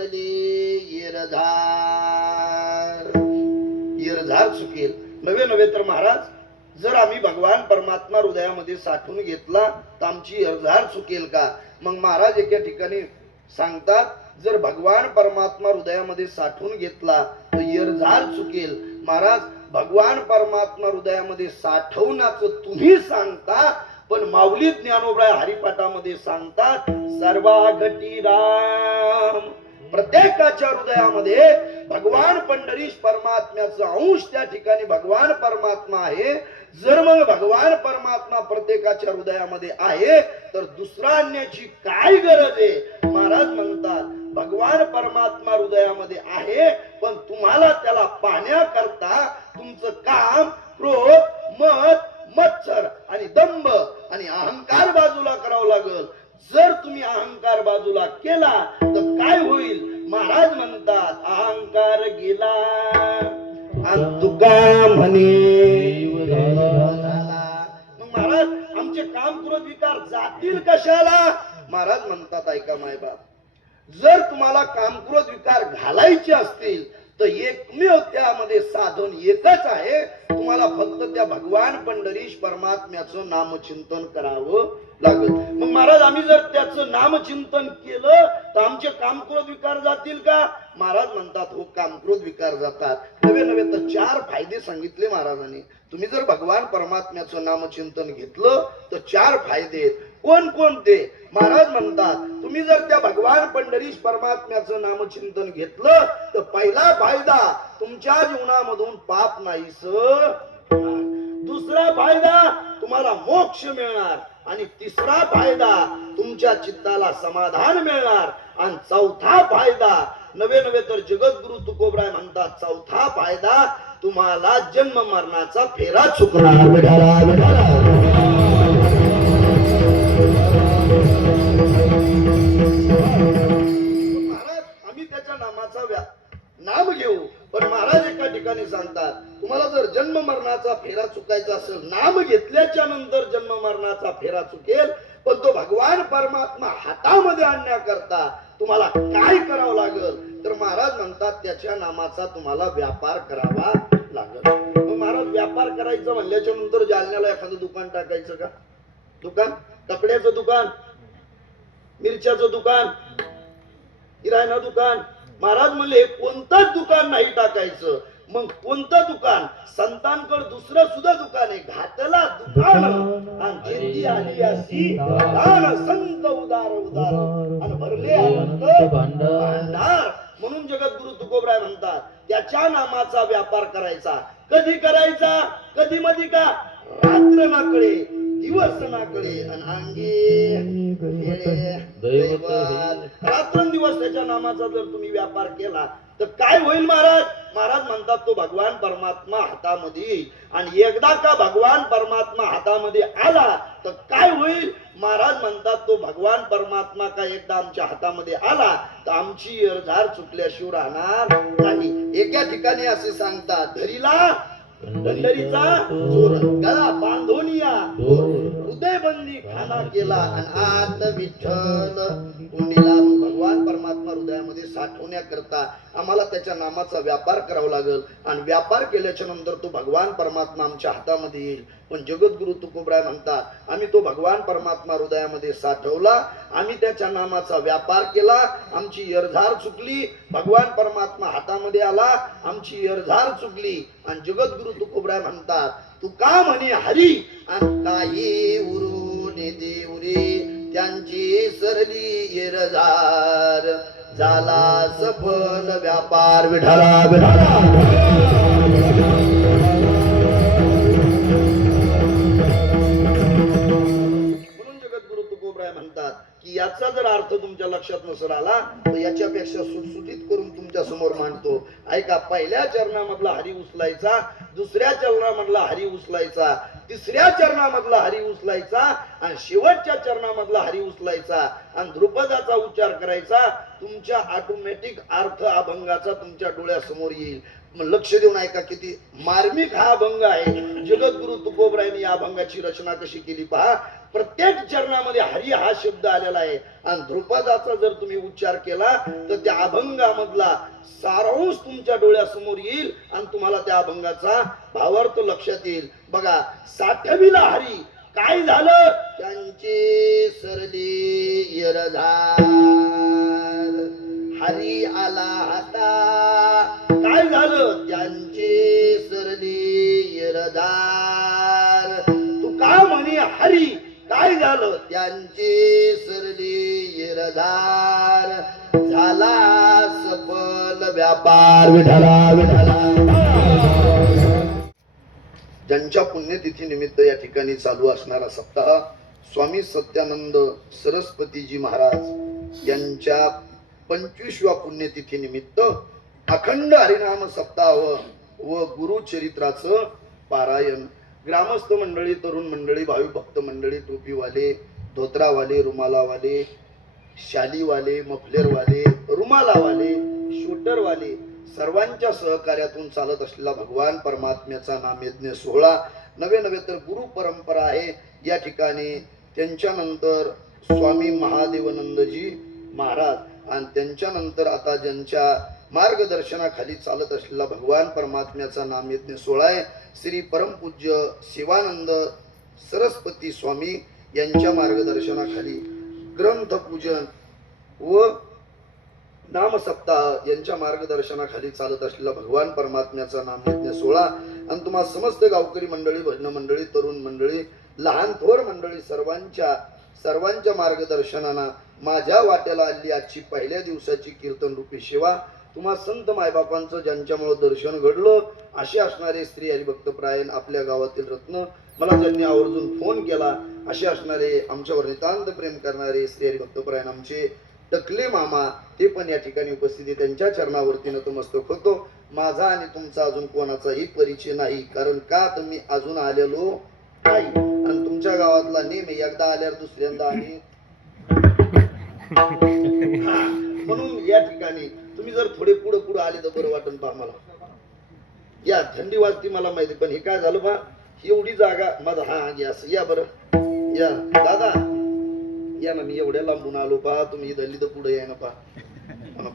सरली येरझार चुकेल. नवे नवे तर महाराज जर आम्ही भगवान परमात्मा हृदयामध्ये साठवून घेतला तर आमची येरझार चुकेल का? मग महाराज एका ठिकाणी सांगतात जर भगवान परमात्मा हृदयामध्ये साठवून घेतला तर येरझार चुकेल. महाराज भगवान परमात्मा हृदयामध्ये साठवण्याचं तुम्ही सांगता, पण माऊली ज्ञानोबा हरिपाठामध्ये सांगतात सर्वा घटी राम. प्रत्येकाच्या हृदयामध्ये भगवान पंढरीश परमात्म्याचा अंश त्या ठिकाणी भगवान परमात्मा आहे. जर मग भगवान परमात्मा प्रत्येकाच्या हृदयामध्ये आहे तर दुसरा आणण्याची काय गरज आहे? महाराज म्हणतात भगवान परमात्मा हृदयामध्ये आहे, पण तुम्हाला त्याला पाहण्याकरता तुमचं काम क्रोध, मत, मत्सर आणि दंभ आणि अहंकार बाजूला करावं लागल. जर तुम्ही अहंकार बाजूला केला तर काय होईल? महाराज म्हणतात अहंकार गेला आणि तुका म्हणे. मग महाराज आमचे काम क्रोध विकार जातील कशाला? महाराज म्हणतात ऐका मायबाप, जर तुम्हाला काम क्रोध विकार घालायचे असतील तर एकमेव त्यामध्ये साधन एकच आहे. तुम्हाला फक्त त्या भगवान पंढरीश परमात्म्याचं नामचिंतन करावं लागेल. मग महाराज आम्ही जर त्याचं नामचिंतन केलं तर आमचे कामक्रोध विकार जातील का? महाराज म्हणतात हो, कामक्रोध विकार जातात. नवे नवे तर 4 फायदे सांगितले महाराजांनी. तुम्ही जर भगवान परमात्म्याचं नामचिंतन घेतलं तर 4 फायदे. कोण कोणते? महाराज म्हणतात तुम्ही जर त्या भगवान पंढरीश परमात्म्याचं नामचिंतन घेतलं तर पहिला फायदा तुमच्या जीवनामधून पाप नाहीस. दुसरा फायदा तुम्हाला मोक्ष मिळणार. आणि तिसरा फायदा तुमच्या चित्ताला समाधान मिळणार. आणि चौथा फायदा नवे नवे तर जगद्गुरु तुकोबराय म्हणतात चौथा फायदा तुम्हाला जन्म मरणाचा फेरा चुकणार. महाराज आम्ही त्याच्या नामाचा नाम घेऊ, पण महाराज एका ठिकाणी सांगतात तुम्हाला जर जन्म मरणाचा फेरा चुकायचा असेल, नाम घेतल्याच्या नंतर जन्म मरणाचा फेरा चुकेल, पण तो भगवान परमात्मा हातामध्ये आणण्याकरता तुम्हाला काय करावं लागेल? तर महाराज म्हणतात त्याच्या नामाचा तुम्हाला व्यापार करावा लागेल. मग महाराज व्यापार करायचं म्हणल्याच्या नंतर जालन्याला एखादं दुकान टाकायचं का? दुकान, कपड्याचं दुकान, मिरच्याचं दुकान, किराणा दुकान. महाराज म्हणले कोणतंच दुकान नाही टाकायचं. मग कोणतं दुकान? संतांकडे दुसरं सुद्धा दुकान आहे, घातला दुकान आणि जेती आली अशी दान संत उदार उदार आणि भरले आनंद भांडार. म्हणून जगद्गुरु तुकोबराय म्हणतात त्याच्या नामाचा व्यापार करायचा. कधी करायचा? कधी मधी का? रात्र ना कळे दिवस ना कळे आणि अंगी रात्रंदिवस त्याच्या नामाचा जर तुम्ही व्यापार केला तर काय होईल महाराज? महाराज म्हणतात तो भगवान परमात्मा हातामध्ये येईल. आणि एकदा का भगवान परमात्मा हातामध्ये आला तर काय होईल? महाराज म्हणतात तो भगवान परमात्मा का एकदा आमच्या हातामध्ये आला तर आमची येरझार चुकल्याशिवाय राहणार नाही. एका ठिकाणी असे सांगतात धरीला पंढरीचा चोर गळा बांधून या हृदय बंदी खाना केला आणि आत विठ्ठल कुंडीला. भगवान परमात्मा हृदयामध्ये साठवण्याकरता आम्हाला त्याच्या नामाचा व्यापार करावा लागेल. आणि व्यापार केल्याच्या नंतर तो भगवान परमात्मा आमच्या हातामध्ये येईल. पण जगद्गुरु तुकोबराय म्हणतात आम्ही तो भगवान परमात्मा हृदयामध्ये साठवला, आम्ही त्याच्या नामाचा व्यापार केला, आमची येरझार चुकली. भगवान परमात्मा हातामध्ये आला, आमची येरझार चुकली. आणि जगद्गुरु तुकोबराय म्हणतात तू का म्हणे हरी आणि काही उरून देवरी त्यांची सरली येरझार झाला सफल व्यापार. विठाला विठाला. म्हणून जगद्गुरु तुकोबराय म्हणतात की याचा जर अर्थ तुमच्या लक्षात नसेल आला तर याच्यापेक्षा सुटसुटीत करून तुमच्या समोर मांडतो. ऐका, पहिल्या चरणामधला हरी उचलायचा, दुसऱ्या चरणामधला हरी उचलायचा, तिसऱ्या चरणामधला हरी उचलायचा आणि शेवटच्या चरणामधला हरी उचलायचा आणि ध्रुपदाचा उच्चार करायचा. तुमच्या ऑटोमॅटिक अर्थ अभंगाचा तुमच्या डोळ्यासमोर येईल. लक्ष देऊन ऐका, किती मार्मिक हा अभंग आहे. जगद्गुरु तुकोबरायांनी या अभंगाची रचना कशी केली पहा. प्रत्येक चरणामध्ये हरी हा शब्द आलेला आहे आणि ध्रुपदाचा जर तुम्ही उच्चार केला तर त्या अभंगामधला सारांश तुमच्या डोळ्यासमोर येईल आणि तुम्हाला त्या अभंगाचा भावार्थ लक्षात येईल. बघा, साठविला हरी, काय झालं? त्यांची सरली यरधार, हरी आला हाता, काय झालं? त्यांची सरली यरधार. तू का म्हणे हरी, काय झालं? त्यांची सरली यरधार, झाला सफल व्यापार. विठला विठला. ज्यांच्या पुण्यतिथी निमित्त या ठिकाणी चालू असणारा सप्ताह स्वामी सत्यानंद सरस्वतीजी महाराज यांच्या 25व्या पुण्यतिथी निमित्त अखंड हरिनाम सप्ताह व गुरुचरित्राचं पारायण. ग्रामस्थ मंडळी, तरुण मंडळी, भावी भक्त मंडळी, टोपीवाले, धोत्रावाले, रुमालावाले, शालीवाले, मफलेरवाले, रुमालावाले, शूटरवाले सर्वांच्या सहकार्यातून चालत असलेला भगवान परमात्म्याचा नामयज्ञ सोहळा. नवे नवे तर गुरु परंपरा आहे या ठिकाणी. त्यांच्यानंतर स्वामी महादेवानंदजी महाराज आणि त्यांच्यानंतर आता ज्यांच्या मार्गदर्शनाखाली चालत असलेला भगवान परमात्म्याचा नामयज्ञ सोहळा आहे श्री परमपूज्य शिवानंद सरस्वती स्वामी यांच्या मार्गदर्शनाखाली ग्रंथपूजन व नामसप्ताह यांच्या मार्गदर्शनाखाली चालत असलेला भगवान परमात्म्याचा नामयज्ञ सोहळा. आणि तुम्हा समस्त गावकरी मंडळी, भजन मंडळी, तरुण मंडळी, लहान थोर मंडळी सर्वांच्या मार्गदर्शनानं माझ्या वाट्याला आली आजची पहिल्या दिवसाची कीर्तन रूपी सेवा. तुम्हा संत मायबापांचं ज्यांच्यामुळे दर्शन घडलं असे असणारे स्त्री हरिभक्तपरायण आपल्या गावातील रत्न, मला ज्यांनी आवर्जून फोन केला असे असणारे आमच्यावर नितांत प्रेम करणारे स्त्री हरिभक्तपरायण आमचे टकले मामा, ते पण या ठिकाणी उपस्थिती. त्यांच्या चरणावरती नतमस्तक होतो. माझा आणि तुमचा अजून कोणाचाही परिचय नाही, कारण का तुम्ही अजून आलेलो नाही आणि तुमच्या गावातला नेम एकदा आल्यावर दुसऱ्यांदा आणि म्हणून या ठिकाणी तुम्ही जर थोडे पुढे पुढे आले तर बरं वाटन पहा मला. या थंडी वाजती मला माहिती, पण हे काय झालं पहा, एवढी जागा माझा हा गॅस. या बरं, या दादा या ना, मी एवढ्या लांबून आलो पहा, तुम्ही धरली तर पुढे या ना पहा.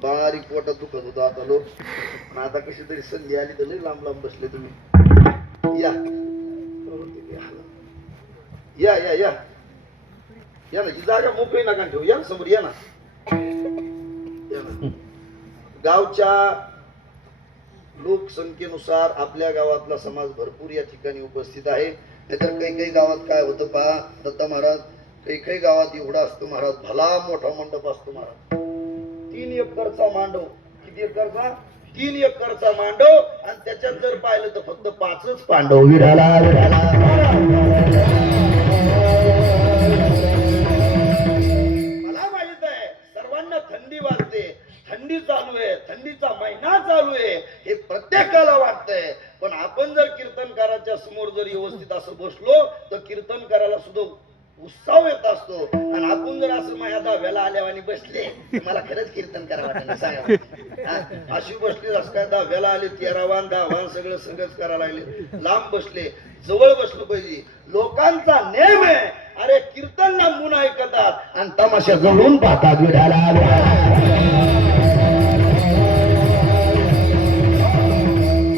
बारीक पोटात दुखत होतं आता लो, पण आता कशी तरी संधी आली तर लई लांब लांब बसले तुम्ही. या या या या या ना, ही जागा मोकळी नका ठेवू. या ना समोर, या ना. गावच्या लोकसंख्येनुसार आपल्या गावातला समाज भरपूर या ठिकाणी उपस्थित आहे. नाहीतर काही काही गावात काय होतं पहा दत्ता महाराज, काही काही गावात एवढा असतो महाराज, भला मोठा मंडप असतो महाराज. 3 एकरचा मांडव. किती एकरचा? 3 एकरचा मांडव. आणि त्याच्यात जर पाहिलं तर फक्त 5च पांडव. विढाला विढाला. मला माहित आहे सर्वांना थंडी वाजते, थंडी चालू आहे, थंडीचा महिना चालू आहे, हे प्रत्येकाला वाटतंय. पण आपण जर कीर्तनकाराच्या समोर जर व्यवस्थित असं बसलो तर कीर्तनकाराला सुद्धा उत्साह येत असतो. आणि आपण जर असं माझ्या दहाव्याला आल्यावानी बसले, मला खरंच कीर्तन करा वाटत सांगा. अशी बसली रस काय, दहाव्याला आले, 13वान 10वान सगळं संगच करायला लागले. लांब बसले, जवळ बसलं पाहिजे. लोकांचा नेम आहे, अरे कीर्तन लांबून ऐकतात आणि तमाशा जवळून पाहतात.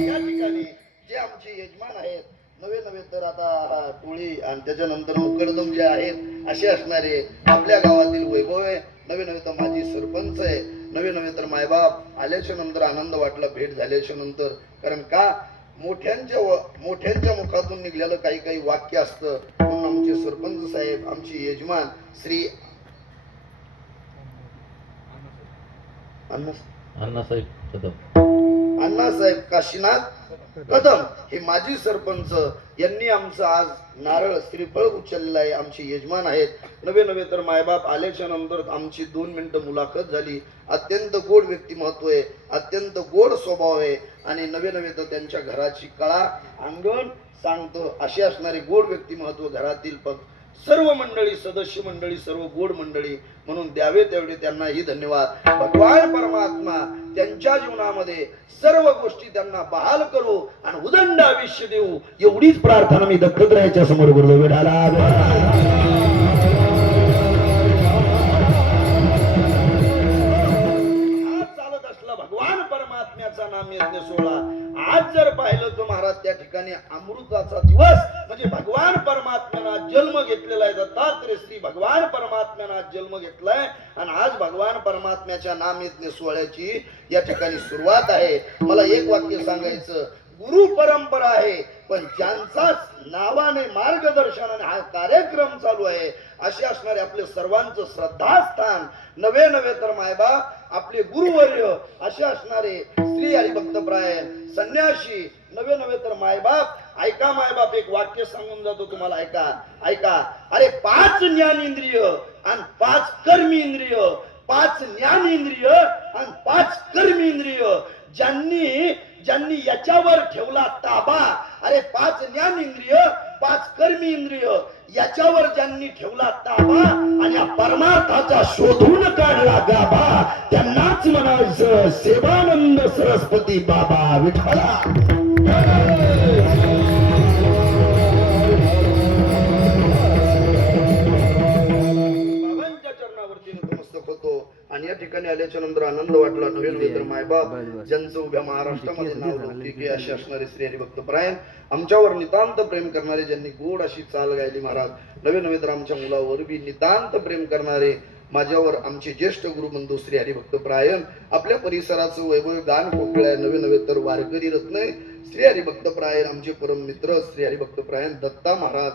या ठिकाणी जे आमचे यजमान आहेत नवे नवे तर आता टोळी आणि त्याच्यानंतर मुकडदम जे आहेत असे असणारे आपल्या गावातील वैभव आहे. नवे नवे तर माझी सरपंच आहे. नवे नवे तर मायबाप आल्याच्या नंतर आनंद वाटला भेट झाल्याच्या नंतर. कारण का मोठ्यांच्या मुखातून निघलेलं काही काही वाक्य असतं. म्हणून आमचे सरपंच साहेब, आमचे यजमान श्री अण्णासाहेब काशीनाथ कदम हे माजी सरपंच यांनी आमचं आज नारळ श्रीफळ उचललेलं आहे. आमचे यजमान आहेत. नवे नवे तर मायबाप आल्याच्या नंतर आमची 2 मिनिटं मुलाखत झाली. अत्यंत गोड व्यक्तिमत्व आहे, अत्यंत गोड स्वभाव आहे आणि नवे नवे तर त्यांच्या घराची कळा अंगण सांगतो अशी असणारी गोड व्यक्तिमत्व घरातील सर्व मंडळी, सदस्य मंडळी, सर्व गोड मंडळी. म्हणून द्यावे तेवढे त्यांनाही धन्यवाद. भगवान परमात्मा त्यांच्या जीवनामध्ये सर्व गोष्टी त्यांना बहाल करू आणि उदंड आयुष्य देऊ एवढीच प्रार्थना मी दत्तात्रयाच्या समोर करतो. नाम यज्ञ सोहळा आज जर पाहिलं तर महाराज त्या ठिकाणी अमृताचा दिवस म्हणजे भगवान परमात्म्यानं जन्म घेतलेला आहे. दत्तात्रय श्री भगवान परमात्म्यानं जन्म घेतलाय आणि आज भगवान परमात्म्याच्या नाम यज्ञ सोहळ्याची या ठिकाणी सुरुवात आहे. मला एक वाक्य सांगायचं, गुरु परंपरा आहे पण ज्यांचाच नावाने मार्गदर्शनाने हा कार्यक्रम चालू आहे असे असणारे आपले सर्वांचं श्रद्धास्थान नवे नवे तर मायबाप आपले गुरुवर्य असे असणारे स्त्री हरिभक्तप्राय संन्यासी नवे नवे तर मायबाप ऐका मायबाप एक वाक्य सांगून जातो तुम्हाला ऐका ऐका. अरे 5 ज्ञानेंद्रिय आणि 5 कर्मी इंद्रिय 5 ज्ञानेंद्रिय आणि 5 कर्मी इंद्रिय ज्यांनी याच्यावर ठेवला ताबा, अरे 5 ज्ञानेंद्रिय 5 कर्मी इंद्रिय याच्यावर ज्यांनी ठेवला ताबा आणि या परमार्थाचा शोधून काढला गाभा त्यांनाच म्हणायचं सेवानंद सरस्वती बाबा विठ्ठला. बाबांच्या चरणावरती नतमस्तक होतो आणि या ठिकाणी आल्याच्या नंतर आनंद वाटला. नव्हे तर मायबाप ज्यांचं उभ्या महाराष्ट्रामध्ये नाव लौकिक असे असणारे श्री हरिभक्तपरायण आमच्यावर नितांत प्रेम करणारे, ज्यांनी गोड अशी चाल गायली महाराज. नवे तर आमच्या मुलावर बी नितांत प्रेम करणारे माझ्यावर आमचे ज्येष्ठ गुरुबंधू श्री हरिभक्तपरायण आपल्या परिसराचं वैभव गान कोकिळा. नवे तर वारकरी रत्न श्री हरिभक्तपरायण आमचे परम मित्र श्री हरिभक्तपरायण दत्ता महाराज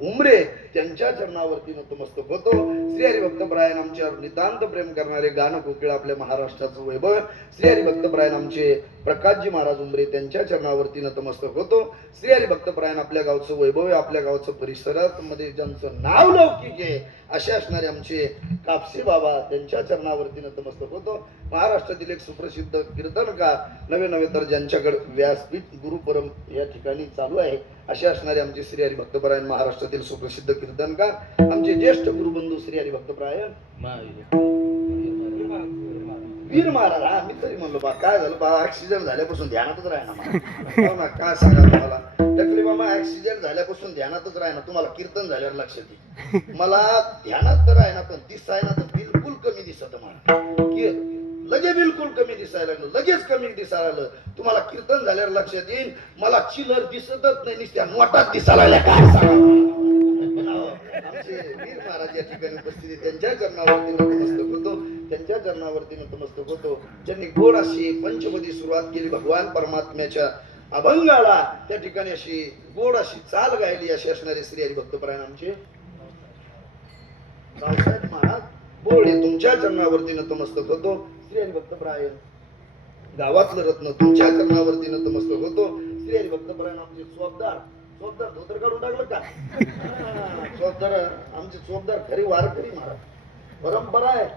उमरे त्यांच्या चरणावरती नतमस्तक होतो. श्री हरिभक्तपरायण आमच्यावर नितांत प्रेम करणारे गान कोकिळा आपल्या महाराष्ट्राचं वैभव श्री हरिभक्तपरायण आमचे प्रकाशजी महाराज उमरे त्यांच्या चरणावरती नतमस्तक होतो. श्री हरिभक्तपरायण आपल्या गावचं वैभव आपल्या गावचं परिसरात मध्ये ज्यांचं नाव लौकिक आहे असे असणारे आमचे कापसे बाबा त्यांच्या चरणावरती नतमस्तक होतो. महाराष्ट्रातील एक सुप्रसिद्ध कीर्तनकार नवे तर ज्यांच्याकडे व्यासपीठ गुरुपरम या ठिकाणी चालू आहे असे असणारे आमचे श्री हरिभक्तपरायण महाराष्ट्रातील सुप्रसिद्ध कीर्तनकार आमचे ज्येष्ठ गुरुबंधू श्री हरिभक्तपरायण वीर महाराज. हा मी तरी म्हणलो बा काय झालं बा ऍक्सिडेंट झाल्यापासून ध्यानातच राहिना ना काय सांगा तुम्हाला टकली बाबा ऍक्सिडेंट झाल्यापासून ध्यानातच राहिना. तुम्हाला कीर्तन झाल्यावर लक्षात येईल मला ध्यानात तर आहे ना पण दिसायला तर बिलकुल कमी दिसत मला लगे बिलकुल कमी दिसायला लागलं लगेच कमी दिसायला लागलं. तुम्हाला कीर्तन झाल्यावर लक्षात येईल मला चिलर दिसतच नाही नुसत्या नोटात दिसायला लागल्या. काय सांगा आमचे वीर महाराज या ठिकाणी उपस्थित त्यांच्या चरणावरती नतमस्तक होतो. त्यांच्या चरणावरती नतमस्तक होतो ज्यांनी गोड अशी पंचमदी सुरुवात केली भगवान परमात्म्याच्या अभंगाला त्या ठिकाणी अशी गोड अशी चाल गायली अशी असणारे श्री हरिभक्तपरायण आमचे रावसाहेब महाराज बोर्डे तुमच्या चरणावरती नतमस्तक होतो. श्री हरिभक्तपरायण गावातलं रत्न तुमच्या चरणावरती नतमस्तक होतो. श्री हरिभक्तपरायण आमचे चोपदार धोतर काढून टाकलं का चोपदार आमचे चोपदार खरी वारकरी महाराज परंपरा आहे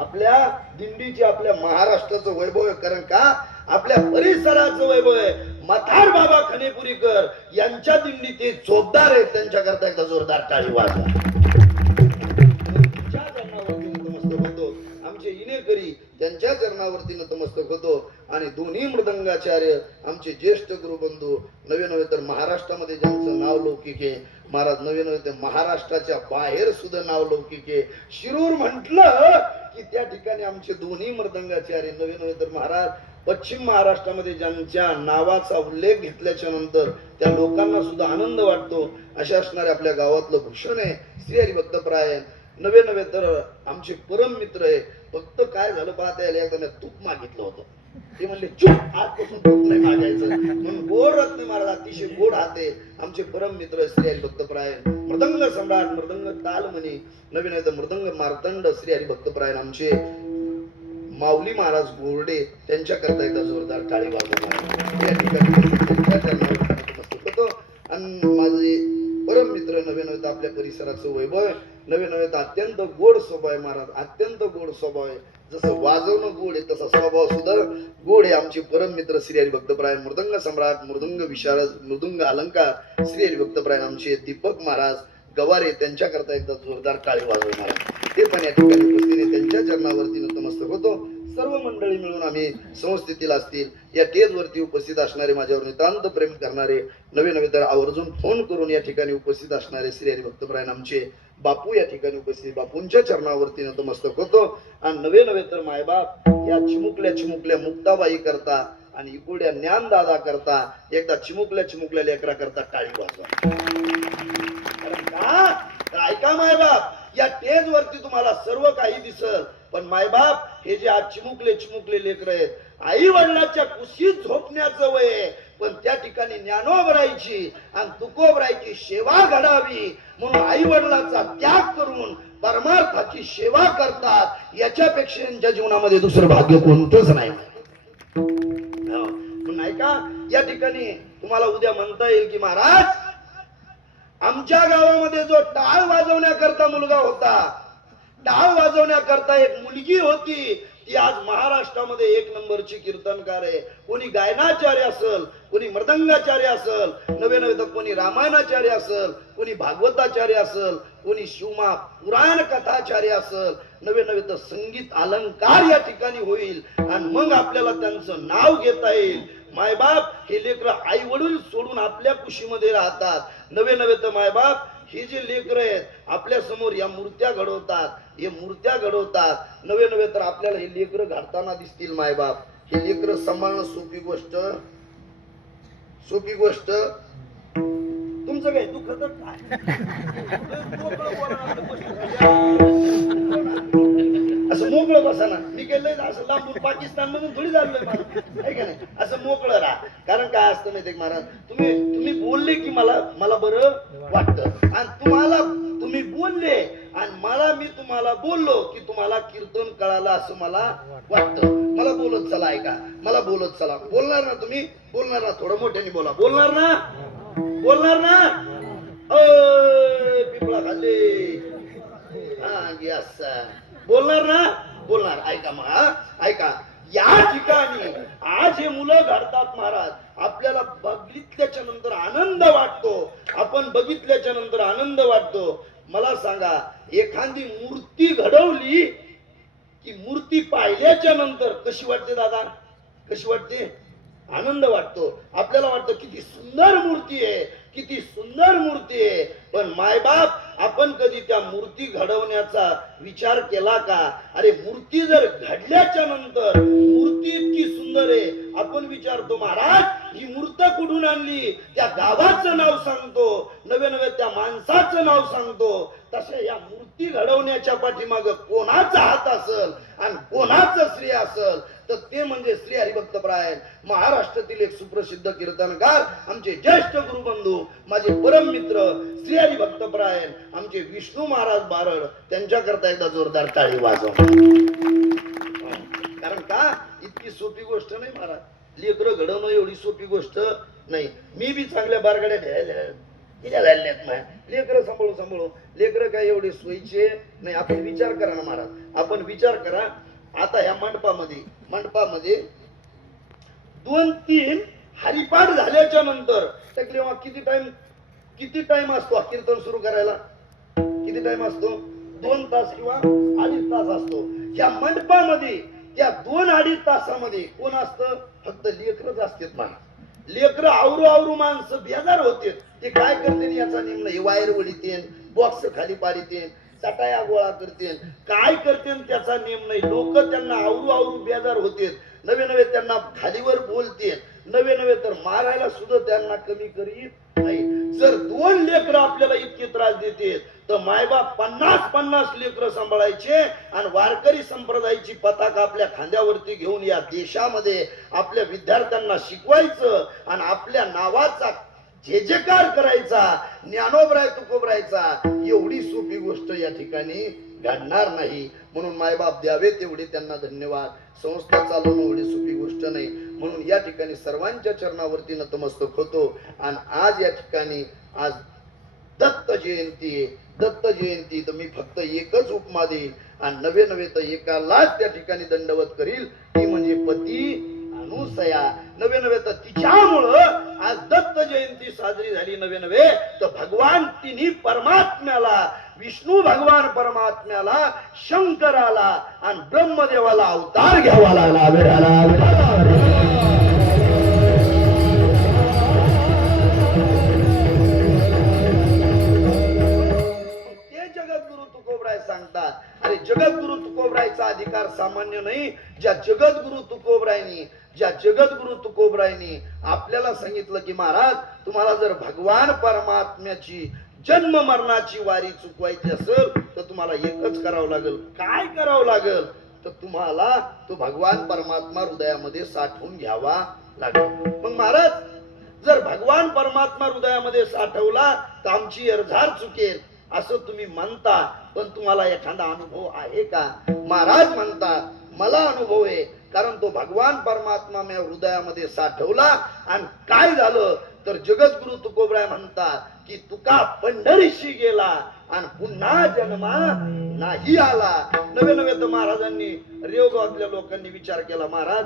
आपल्या दिंडीची आपल्या महाराष्ट्राचं वैभव आहे. कारण का आपल्या परिसराचं वैभव आहे. मथार बाबा खनेपुरीकर यांच्या दिंडी ते चोपदार आहेत. त्यांच्याकरता एकदा जोरदार टाळी वाजवा. आमचे इनेकरी त्यांच्या चरणावरती नतमस्तक होतो आणि दोन्ही मृदंगाचार्य आमचे ज्येष्ठ गुरुबंधू नवे तर महाराष्ट्रामध्ये ज्यांचं नाव लौकिक आहे महाराज नवे ते महाराष्ट्राच्या बाहेर सुद्धा नाव लौकिक आहे. शिरूर म्हटलं की त्या ठिकाणी आमचे दोन्ही मृदंगाचार्य नवे तर महाराज पश्चिम महाराष्ट्रामध्ये ज्यांच्या नावाचा उल्लेख घेतल्याच्या नंतर त्या लोकांना सुद्धा आनंद वाटतो अशा असणारे आपल्या गावातलं भूषण आहे श्री हरिभक्तपरायण नवे तर आमचे परम मित्र आहे. फक्त काय झालं पाहता यायला एकदा मी तूप मागितलं होतं ते म्हणले चूप आजपासून तूप नाही मागायचं म्हणून गोड रत्न महाराज अतिशय गोड हाते आमचे परम मित्र श्री हरिभक्तपरायण मृदंग सम्राट मृदंग तालमणी नवे तर मृदंग मार्तंड श्री हरिभक्तपरायण आमचे माऊली महाराज गोरडे त्यांच्याकरता एकदा जोरदार टाळी वाजवणार या ठिकाणी होतो. आणि माझे परम मित्र नवे आपल्या परिसराचं वैभव नवे अत्यंत गोड स्वभाव आहे महाराज अत्यंत गोड स्वभाव आहे. जसं वाजवणं गोड आहे तसा स्वभाव सुद्धा गोड आहे. आमचे परम मित्र श्री हरिभक्तपरायण मृदंग सम्राट मृदंग विशारद मृदंग अलंकार श्री हरिभक्तपरायण आमचे दीपक महाराज गवारे त्यांच्याकरता एकदा जोरदार टाळी वाजवणार ते पण या ठिकाणी उपस्थित त्यांच्या चरणावरती नतमस्तक होतो. सर्व मंडळी मिळून आम्ही संस्थितीला असतील या टेजवरती उपस्थित असणारे माझ्यावर नितांत प्रेम करणारे नवे तर आवर्जून फोन करून या ठिकाणी उपस्थित असणारे श्री हरिभक्तपरायण आमचे बापू या ठिकाणी उपस्थित बापूंच्या चरणावरती नतमस्तक होतो. आणि नवे तर मायबाप या चिमुकल्या मुक्ताबाई करता आणि इकुड्या ज्ञानदादा करता एकदा चिमुकल्या लेकरा करता टाळी वाजवा. कारण का तर ऐका मायबाप, या स्टेज वरती तुम्हाला सर्व काही दिसल, पण मायबाप हे जे आज चिमुकले लेकर आहेत, आई वडिलांच्या कुशीत झोपण्याचं वय आहे, पण त्या ठिकाणी ज्ञानोबरायची आणि तुकोबरायची सेवा घडावी म्हणून आई वडिलांचा त्याग करून परमार्थाची सेवा करतात. याच्यापेक्षा त्यांच्या जीवनामध्ये दुसरं भाग्य कोणतंच नाही. नाही का या ठिकाणी तुम्हाला उद्या म्हणता येईल की महाराज आमच्या गावामध्ये जो टाळ वाजवण्याकरता मुलगा होता, टाळ वाजवण्याकरता एक मुलगी होती, ती आज महाराष्ट्रामध्ये एक नंबरची कीर्तनकार आहे. कोणी गायनाचार्य असल, कोणी मृदंगाचार्य असल, नवे तर कोणी रामायणाचार्य असल, कोणी भागवताचार्य असल, कोणी शिवमा पुराण कथाचार्य असल, नवे तर संगीत अलंकार या ठिकाणी होईल आणि मग आपल्याला त्यांचं नाव घेता येईल. मायबाप हे लेकर आई वडील सोडून आपल्या कुशीमध्ये राहतात. नवे तर मायबाप हे जे लेकर आहेत आपल्या समोर या मूर्त्या घडवतात, हे मूर्त्या घडवतात. नवे तर आपल्याला हे लेकर घडताना दिसतील. मायबाप हे लेकर सांभाळणं सोपी गोष्ट. तुमचं काय दुखत काय असं मोकळं बसा ना. मी केलंय असं लांबून पाकिस्तान मधून थोडी झालोय मला, का नाही? असं मोकळं राहा. कारण काय असतं माहितीये महाराज, तुम्ही बोलले की मला बरं वाटतं आणि तुम्ही बोलले आणि मी तुम्हाला बोललो की तुम्हाला कीर्तन कळालं असं मला वाटतं. मला बोलत चला, ऐका मला बोलत चला. बोलणार ना तुम्ही? बोलणार ना? थोडं मोठ्याने बोला. बोलणार ना? पिपळा खाल्ले बोलणार ना? बोलणार. ऐका मग ऐका, या ठिकाणी आज हे मुलं घडतात महाराज. आपल्याला बघितल्याच्या नंतर आनंद वाटतो, आपण बघितल्याच्या नंतर आनंद वाटतो. मला सांगा, एखादी मूर्ती घडवली की मूर्ती पाहिल्याच्या नंतर कशी वाटते दादा? कशी वाटते? आनंद वाटतो. आपल्याला वाटतं किती सुंदर मूर्ती आहे, किती सुंदर मूर्ती आहे. पण मायबाप आपण कधी त्या मूर्ती घडवण्याचा विचार केला का? अरे मूर्ती जर घडल्याच्या नंतर मूर्ती इतकी सुंदर आहे, आपण विचारतो महाराज ही मूर्त कुठून आणली? त्या गावाचं नाव सांगतो, नवे त्या माणसाचं नाव सांगतो. तसे या मूर्ती घडवण्याच्या पाठीमाग कोणाचा हात असेल आणि कोणाचं श्रेय असेल तर ते म्हणजे श्री हरिभक्तपरायण महाराष्ट्रातील एक सुप्रसिद्ध कीर्तनकार, आमचे ज्येष्ठ गुरुबंधू, माझे परम मित्र श्री हरिभक्तपरायण आमचे विष्णू महाराज बारड, त्यांच्याकरता एकदा जोरदार टाळी वाजवा. कारण का इतकी सोपी गोष्ट नाही महाराज. लेकरं घडवणं एवढी सोपी गोष्ट नाही. मी बी चांगल्या बारगड्या लेकरं सांभाळू लेकरं काय एवढे सोयीचे नाही. आपण विचार करा ना महाराज, आपण विचार करा. आता या मंडपामध्ये 2-3 हरिपाठ झाल्याच्या नंतर किती टाइम असतो कीर्तन सुरू करायला? किती टाइम असतो? 2 तास किंवा 2.5 तास असतो. या मंडपामध्ये त्या 2-2.5 तासामध्ये कोण असतं? फक्त लेकरच असतात. मला लेकरं आवरू माणसं बेजार होते. ते काय करते याचा नेम नाही. वायर वळीते, बॉक्स खाली पाडीते, चटाया गोळा करते, काय करते त्याचा नेम नाही. लोक त्यांना आवरू बेजार होते. नवे त्यांना खालीवर बोलते, नवे तर मारायला सुद्धा त्यांना कमी करीत नाही. जर 2 लेकरं आपल्याला इतके त्रास देते तर मायबाप 50 लेकरं सांभाळायचे आणि वारकरी संप्रदायाची पताका आपल्या खांद्यावरती घेऊन या देशामध्ये आपल्या विद्यार्थ्यांना शिकवायचं आणि आपल्या नावाचा जयजयकार करायचा, ज्ञानोबराय तुकोबरायचा. एवढी सोपी गोष्ट या ठिकाणी घडणार नाही. म्हणून मायबाप द्यावे तेवढे त्यांना धन्यवाद. संस्था चालवणं एवढी सोपी गोष्ट नाही. म्हणून या ठिकाणी सर्वांच्या चरणावरती नतमस्तक होतो. आणि आज या ठिकाणी आज दत्त जयंती तर मी फक्त एकच उपमा देईल आणि नवे तर एकालाच त्या ठिकाणी दंडवत करील, ती म्हणजे पती अनुसया. नवे तर तिच्यामुळं आज दत्त जयंती साजरी झाली. नवे तर भगवान तिन्ही परमात्म्याला, विष्णू भगवान परमात्म्याला, शंकराला आणि ब्रह्मदेवाला अवतार घ्यावा लागला. तुकोबराय सांगतात अरे जगद्गुरु तुकोबरायचा अधिकार सामान्य नाही. ज्या जगद्गुरु तुकोबरायनी आपल्याला सांगितलं की महाराज तुम्हाला जर भगवान परमात्म्याची जन्म मरणाची वारी चुकवायची असेल तर तुम्हाला एकच करावं लागेल. काय करावं लागेल तर तुम्हाला तो भगवान परमात्मा हृदयामध्ये साठवून घ्यावा लागेल. मग महाराज जर भगवान परमात्मा हृदयामध्ये साठवला तर आमची अर्धार चुकेल असं तुम्ही म्हणता, पण तुम्हाला एखादा अनुभव आहे का? महाराज म्हणतात मला अनुभव आहे, कारण तो भगवान परमात्मा मी हृदयामध्ये साठवला. आणि काय झालं तर जगद्गुरु तुकोबराय म्हणतात की तुका पंढरीशी गेला आणि पुन्हा जन्मा नाही आला. नवे नवे तर महाराजांनी रेवगावातल्या लोकांनी विचार केला महाराज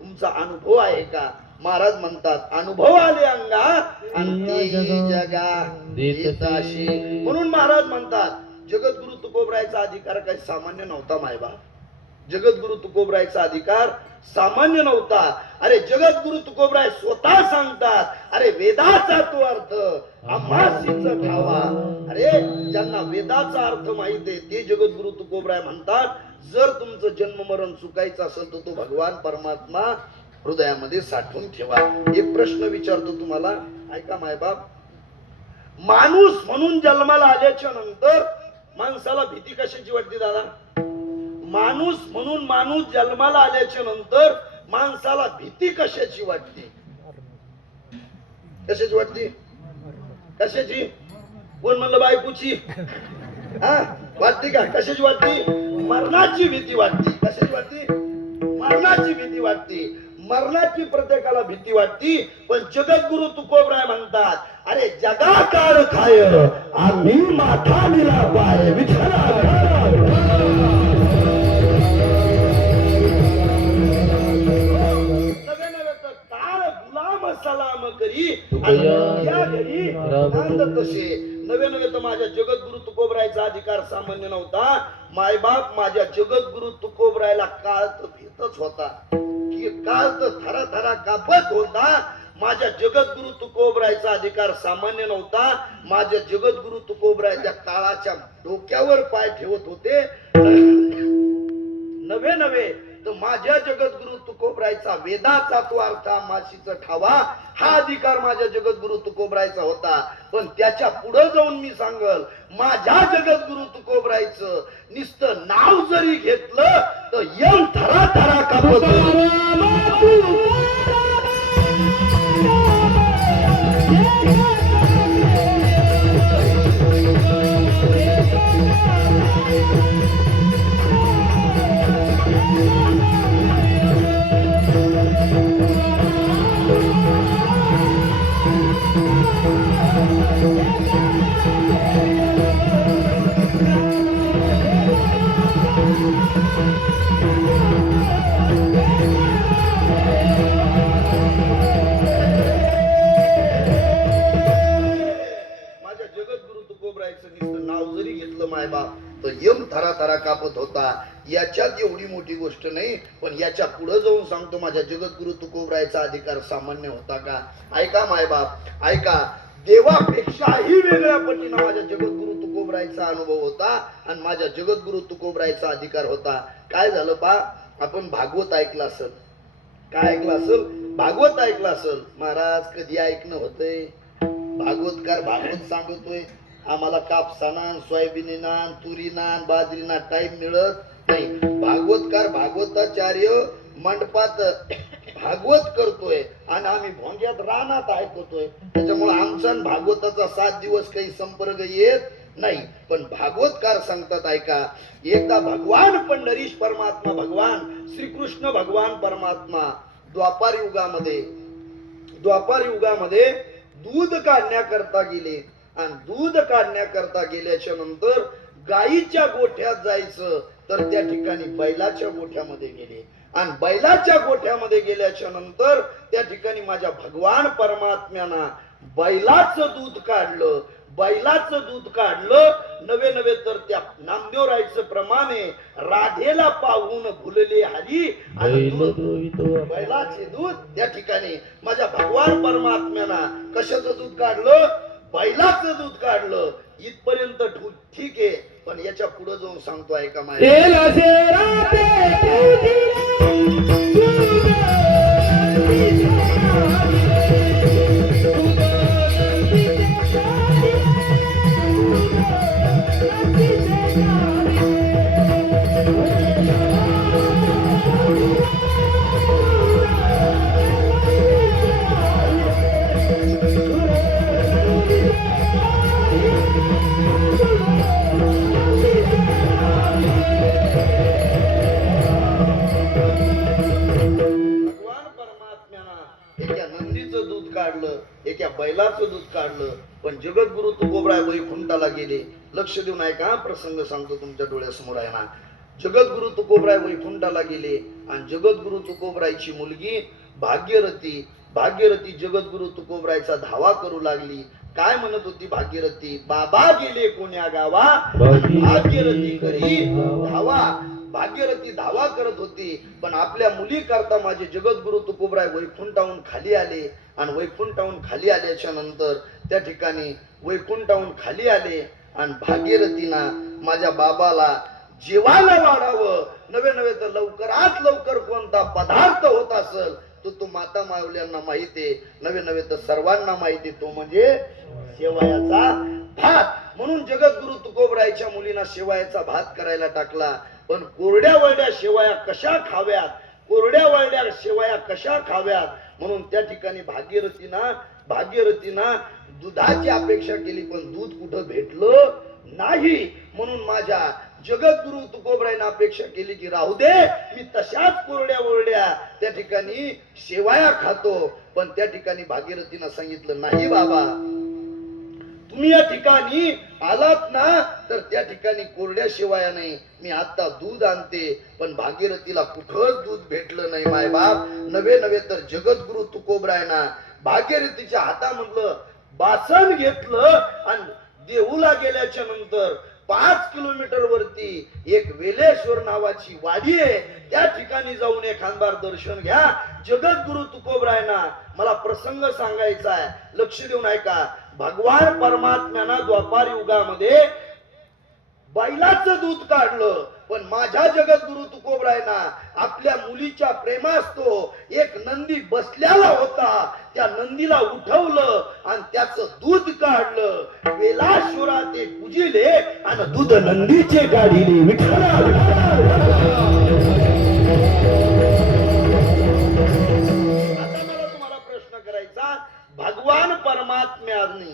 तुमचा अनुभव आहे का? महाराज म्हणतात अनुभव आले अंगा आणि ते जगा देताशी. म्हणून महाराज म्हणतात जगद्गुरु तुकोबरायचा अधिकार काही सामान्य नव्हता मायबाप. जगद्गुरु तुकोबरायचा अधिकार सामान्य नव्हता. अरे जगद्गुरु तुकोबराय स्वतः सांगतात अरे वेदाचा तो अर्थ आम्हासीच ठावा. अरे ज्यांना वेदाचा अर्थ माहित आहे ते जगद्गुरु तुकोबराय म्हणतात जर तुमचं जन्म मरण चुकायचं असेल तर तो भगवान परमात्मा हृदयामध्ये साठवून ठेवा. एक प्रश्न विचारतो तुम्हाला, ऐका मायबाप. माणूस म्हणून जन्माला आल्याच्या नंतर माणसाला भीती कशाची वाटते दादा? माणूस म्हणून माणूस जन्माला आल्याच्या नंतर माणसाला भीती कशाची वाटते? कशाची वाटते? कशाची? कोण म्हणलं बायकोची? हा वाटते का? कशाची वाटते? मरणाची भीती वाटते. कशाची वाटते? मरणाची भीती वाटते. मरणाची प्रत्येकाला भीती वाटती. पण जगद्गुरु तुकोबराय म्हणतात अरे जगाकार खाय आम्ही माथा दिला पाय विठ्ठला. सलाम करी घरी तसे. नवे नवे तर माझ्या जगद्गुरु तुकोबरायचा अधिकार सामान्य नव्हता. मायबाप माझ्या जगद्गुरु तुकोबरायला काळ तर भीतच होता की काळ तर थरा थरा कापत होता. माझ्या जगद्गुरु तुकोबरायचा अधिकार सामान्य नव्हता. माझ्या जगद्गुरु तुकोबराय त्या काळाच्या डोक्यावर पाय ठेवत होते. नवे नवे तर माझ्या जगद्गुरु तुकोबरायचा वेदाचा तो अर्थ आम्हासीच ठावा हा अधिकार माझ्या जगद्गुरु तुकोबरायचा होता. पण त्याच्या पुढे जाऊन मी सांगल माझ्या जगद्गुरु तुकोबरायचं नुसतं नाव जरी घेतलं तर यम थरा थरा कापत. नाव जरी घेतलं मायबाप तर यम थरा थरा कापत होता. याच्यात एवढी मोठी गोष्ट नाही, पण याच्या पुढे जाऊन सांगतो माझ्या जगद्गुरु तुकोबरायचा अधिकार सामान्य होता का? ऐका मायबाप ऐका. देवापेक्षाही वेगळ्या पटीनं माझ्या जगद्गुरु तुकोबरायचा अनुभव होता आणि माझ्या जगद्गुरु तुकोबरायचा अधिकार होता. काय झालं पा आपण भागवत ऐकलं असेल. काय ऐकलं असेल? भागवत ऐकलं असेल. महाराज कधी ऐकणं होतंय? भागवतकार भागवत सांगतोय आम्हाला कापसाना सोयाबीनना तुरीना बाजरीना टाइम मिळत नाही. भागवतकार भागवताचार्य मंडपात भागवत करतोय आणि आम्ही भोंग्यात रानात ऐकतोय. त्याच्यामुळे आमचा भागवताचा 7 दिवस काही संपर्क येत नाही. पण भागवतकार सांगतात ऐका. एकदा भगवान पंढरीश परमात्मा भगवान श्रीकृष्ण भगवान परमात्मा द्वापार युगामध्ये दूध काढण्याकरता गेले आणि दूध काढण्याकरता गेल्याच्या नंतर गायीच्या गोठ्यात जायचं तर त्या ठिकाणी बैलाच्या गोठ्यामध्ये गेले आणि बैलाच्या गोठ्यामध्ये गेल्याच्या नंतर त्या ठिकाणी माझ्या भगवान परमात्म्याना बैलाचं दूध काढलं. बैलाचं दूध काढलं. नवे नवे तर त्या नामदेवरायचं प्रमाणे राधेला पाहून भुलले हरी आणि बैलाचे दूध त्या ठिकाणी माझ्या भगवान परमात्म्याना कशाचं दूध काढलं? बैलाचं दूध काढलं. इथपर्यंत ठीक आहे, पण याच्या पुढे जाऊन सांगतो ऐका माय. एका नंदीचं दूध काढलं, एका बैलाचं दूध काढलं, पण जगद्गुरु तुकोबराय वैकुंठाला गेले. लक्ष देऊन ऐका, प्रसंग सांगतो तुमच्या डोळ्यासमोर आहे ना. जगद्गुरु तुकोबराय वैकुंठाला गेले आणि जगद्गुरु तुकोबरायची मुलगी भागीरथी जगद्गुरु तुकोबरायचा धावा करू लागली. काय म्हणत होती भागीरथी? बाबा गेले कोण्या गावा, भागीरथी करी धावा. भागीरथी धावा करत होती, पण आपल्या मुली करता माझे जगद्गुरु तुकोबराय वैकुंठाहून खाली आले. आणि वैकुंठाहून खाली आल्याच्या नंतर त्या ठिकाणी वैकुंठाहून खाली आले आणि भागीरथीना माझ्या बाबाला जेवायला वाढावं. नवे तर लवकरात लवकर कोणता पदार्थ होत असेल तो माता मावल्यांना माहिती आहे, नवे तर सर्वांना माहिती, तो म्हणजे शेवयाचा भात. म्हणून जगद्गुरु तुकोबरायच्या मुलींना शेवयाचा भात करायला टाकला. पण कोरड्या वळड्या शेवया कशा खाव्यात, कोरड्या वळड्या शेवया कशा खाव्यात, म्हणून त्या ठिकाणी भागीरथीना दुधाची अपेक्षा केली, पण दूध कुठं भेटलं नाही. म्हणून माझ्या जगद्गुरु तुकोबरायना अपेक्षा केली की राहू दे, मी तशाच कोरड्या वळड्या त्या ठिकाणी शेवया खातो. पण त्या ठिकाणी भागीरथीनं सांगितलं, नाही बाबा, तुम्ही या ठिकाणी आलात ना, तर त्या ठिकाणी कोरड्या शेवया नाही, मी आता दूध आणते. पण भागीरथीला कुठंच दूध भेटलं नाही मायबाप. नवे तर जगद्गुरु तुकोबरायना भागीरथीच्या हातामधलं बासन घेतलं आणि देहूला गेल्याच्या नंतर 5 किलोमीटर वरती एक वेलेश्वर नावाची वाडी आहे, त्या ठिकाणी जाऊन एखादबार दर्शन घ्या. जगद्गुरु तुकोबरायना मला प्रसंग सांगायचा आहे, लक्ष देऊन ऐका. भगवान परमात्म्यानं द्वापार युगामध्ये बैलाचं दूध काढलं, पण माझ्या जगद्गुरु तुकोबरायना आपल्या मुलीच्या प्रेमास्तो एक नंदी बसलेला होता, त्या नंदीला उठवलं आणि त्याचं दूध काढलं. वेलाश्वरा ते पूजिले आणि दूध नंदीचे काढिले. विठ्ठला भगवान परमात्म्याने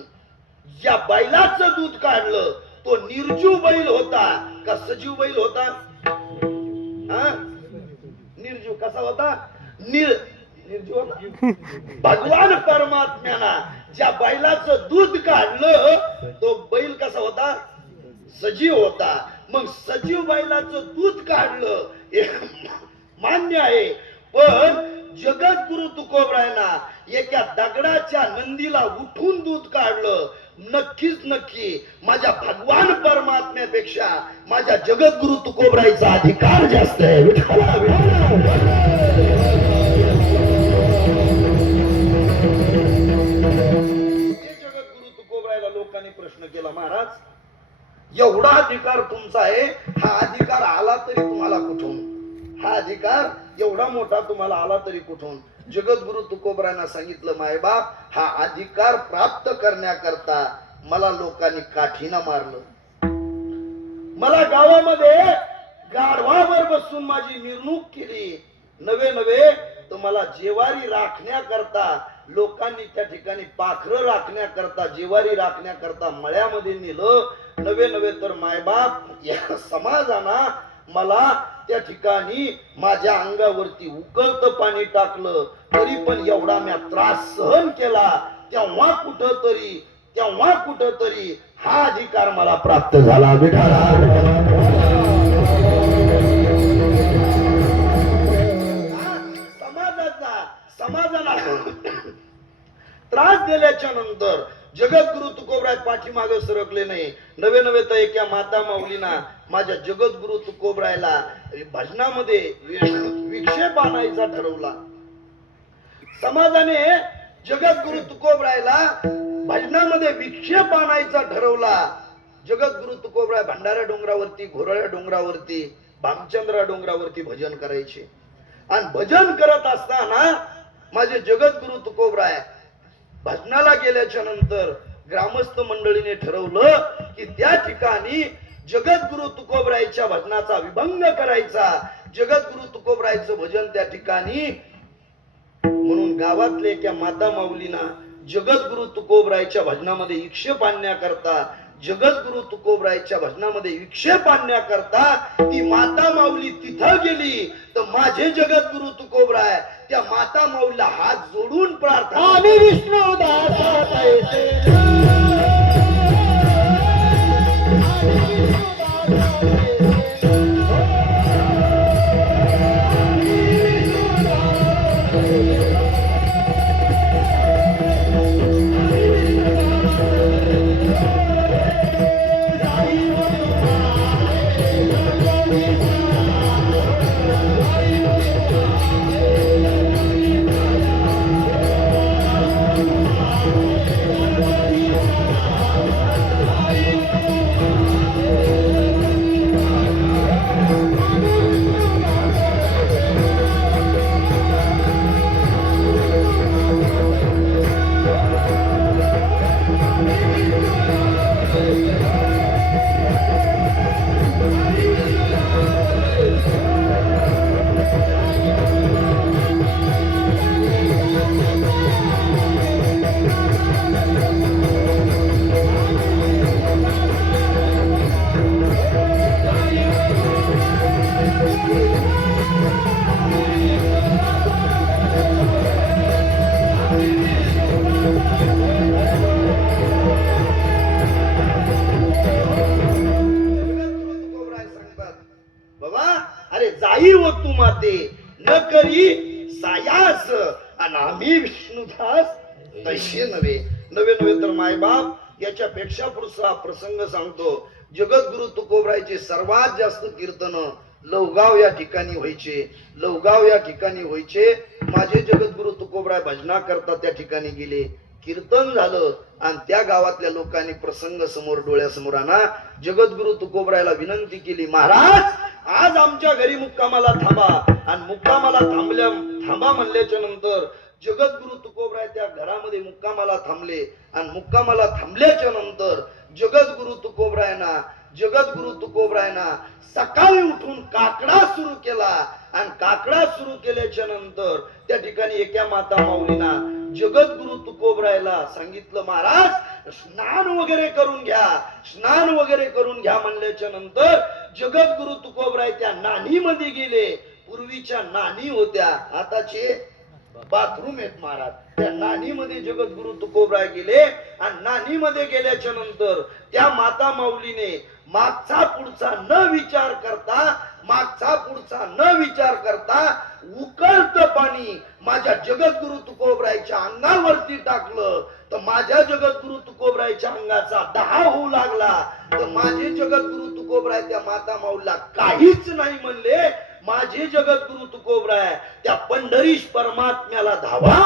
या बैलाचं दूध काढलं, तो निर्जीव बैल होता का सजीव बैल होता? निर्जीव कसा होता? निर्जीव होता. भगवान परमात्म्याना ज्या बैलाचं दूध काढलं, तो बैल कसा होता? सजीव होता. मग सजीव बैलाचं दूध काढलं मान्य आहे, पण जगद्गुरु तुकोबरायना एका दगडाच्या नंदीला उठून दूध काढलं. नक्की माझ्या भगवान परमात्म्यापेक्षा माझ्या जगद्गुरु तुकोबरायचा अधिकार जास्त आहे. जगद्गुरु तुकोबरायला लोकांनी प्रश्न केला, महाराज एवढा अधिकार तुमचा आहे, हा अधिकार आला तरी तुम्हाला कुठून? हा अधिकार एवढा मोठा तुम्हाला आला तरी कुठून? जगद्गुरु तुकोबरायना सांगितलं, मायबाप, हा अधिकार प्राप्त करण्याकरता मला लोकांनी काठीनं मारलं. मला गावामध्ये गाढवावर बसून माझी मिरवणूक केली. नवे तर मला जेवारी राखण्याकरता लोकांनी त्या ठिकाणी पाखरं राखण्याकरता, जेवारी राखण्याकरता मळ्यामध्ये नेलं. नवे तर मायबाप, या समाजाना मला त्या ठिकाणी माझ्या अंगावरती उकळतं पाणी टाकलं, तरी पण एवढा मी त्रास सहन केला. तेव्हा कुठंतरी हा अधिकार मला प्राप्त झाला. समाजाला त्रास दिल्याच्या नंतर जगद्गुरु तुकोबराय पाठीमागे सरकले नाही. नवे तर एका माता माऊलीना माझ्या जगद्गुरु तुकोबरायला भजनामध्ये विक्षेप आणायचा ठरवला. समाजाने जगद्गुरु तुकोबरायला भजनामध्ये विक्षेप आणायचा ठरवला. जगद्गुरु तुकोबराय भंडारा डोंगरावरती, घोरळ्या डोंगरावरती, भामचंद्रा डोंगरावरती भजन करायचे. आणि भजन करत असताना माझे जगद्गुरु तुकोबराय भजनाला गेल्याच्या नंतर ग्रामस्थ मंडळीने ठरवलं की त्या ठिकाणी जगद्गुरु तुकोबरायच्या भजनाचा विभंग करायचा. जगद्गुरु तुकोबरायचं भजन त्या ठिकाणी, म्हणून गावातल्या एका माता माऊलीना जगद्गुरु तुकोबरायच्या भजनामध्ये विक्षेप आणण्याकरता, जगद्गुरु तुकोबरायच्या भजनामध्ये विक्षेप आणण्याकरता ती माता माऊली तिथं गेली. तर माझे जगद्गुरु तुकोबराय त्या माता माऊलीला हात जोडून प्रार्थना, आम्ही विष्णुदास तैसे जाई व तू माते न करी सायास, आणि आम्ही विष्णुदास तसे नव्हे. नवे नव्हे तर मायबाप याच्यापेक्षा पुढचा प्रसंग सांगतो. जगद्गुरु तुकोबरायचे सर्वात जास्त कीर्तन लवगाव या ठिकाणी व्हायचे. लवगाव या ठिकाणी व्हायचे. माझे जगद्गुरु तुकोबराय भजना करता त्या ठिकाणी गेले. कीर्तन झालं आणि त्या गावातल्या लोकांनी प्रसंग समोर डोळ्यासमोर आणा. जगद्गुरु तुकोबरायला विनंती केली, महाराज आज आमच्या घरी मुक्कामाला थांबा. आणि मुक्कामाला थांबा म्हणल्याच्या नंतर जगद्गुरु तुकोबराय त्या घरामध्ये मुक्कामाला थांबले. आणि मुक्कामाला थांबल्याच्या नंतर जगद्गुरु तुकोबरायना सकाळी उठून काकडा सुरू केला. आणि काकडा सुरू केल्याच्या नंतर त्या ठिकाणी एका माता माऊलीना जगद्गुरु तुकोबरायला सांगितलं, महाराज स्नान वगैरे करून घ्या, स्नान वगैरे करून घ्या म्हणल्याच्या नंतर जगद्गुरु तुकोबराय त्या नाणीमध्ये गेले. पूर्वीच्या नाणी होत्या, आताचे बाथरूम आहेत महाराज. त्या नाणीमध्ये जगद्गुरु तुकोबराय गेले. आणि नाणीमध्ये गेल्याच्या नंतर त्या माता माऊलीने मागचा पुढचा न विचार करता उकळत पाणी माझ्या जगद्गुरु तुकोबरायच्या अंगावरती टाकलं. तर माझ्या जगद्गुरु तुकोबरायच्या अंगाचा दाह होऊ लागला. तर माझे जगद्गुरु तुकोबराय त्या माता माऊलीला काहीच नाही म्हणले. माझे जगद्गुरु तुकोबराय त्या पंढरीश परमात्म्याला धावा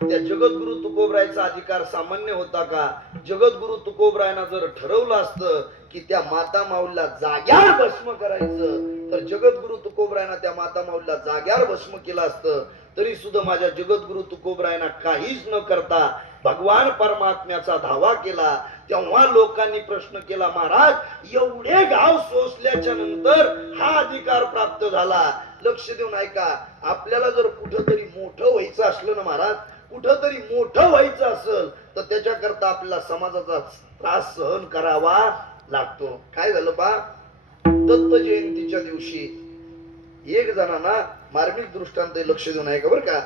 त्या जगद्गुरु तुकोबरायचा अधिकार सामान्य होता का? जगद्गुरु तुकोबरायना जर ठरवलं असतं की त्या माता माऊलीला जाग्यावर भस्म करायचं, तर जगद्गुरु तुकोबरायना त्या माता माऊलीला जाग्यावर भस्म केलं असतं. तरी सुद्धा माझ्या जगद्गुरु तुकोबरायना काहीच न करता भगवान परमात्म्याचा धावा केला तेव्हा लोकांनी प्रश्न केला, महाराज एवढे गाव सोसल्याच्या नंतर हा अधिकार प्राप्त झाला. लक्ष देऊन ऐका, आपल्याला जर कुठंतरी मोठं व्हायचं असलं ना महाराज, कुठंतरी मोठं व्हायचं असेल तर त्याच्याकरता आपल्याला समाजाचा त्रास सहन करावा लागतो. काय झालं पा, दत्त जयंतीच्या दिवशी एक जणांना मार्मिक दृष्टांत लक्ष देऊन ऐका बरं का.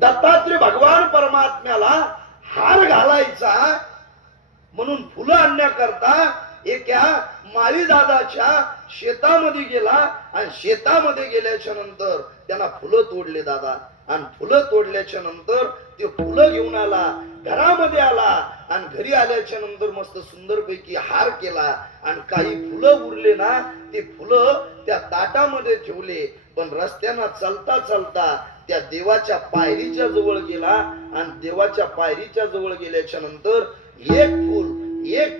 दत्तात्रय भगवान परमात्म्याला हार घालायचा म्हणून फुलं आणण्याकरता एका माळी दादाच्या शेतामध्ये गेला आणि शेतामध्ये गेल्याच्या नंतर त्यांना फुलं तोडले दादा, आणि फुलं तोडल्याच्या नंतर ते फुलं घेऊन आला, घरामध्ये आला आणि घरी आल्याच्या नंतर मस्त सुंदर पैकी हार केला आणि काही फुलं उरले ना ते फुलं त्या ताटामध्ये ठेवले. पण रस्त्यानं चालता चालता त्या देवाच्या पायरीच्या जवळ गेला आणि देवाच्या पायरीच्या जवळ गेल्याच्या नंतर एक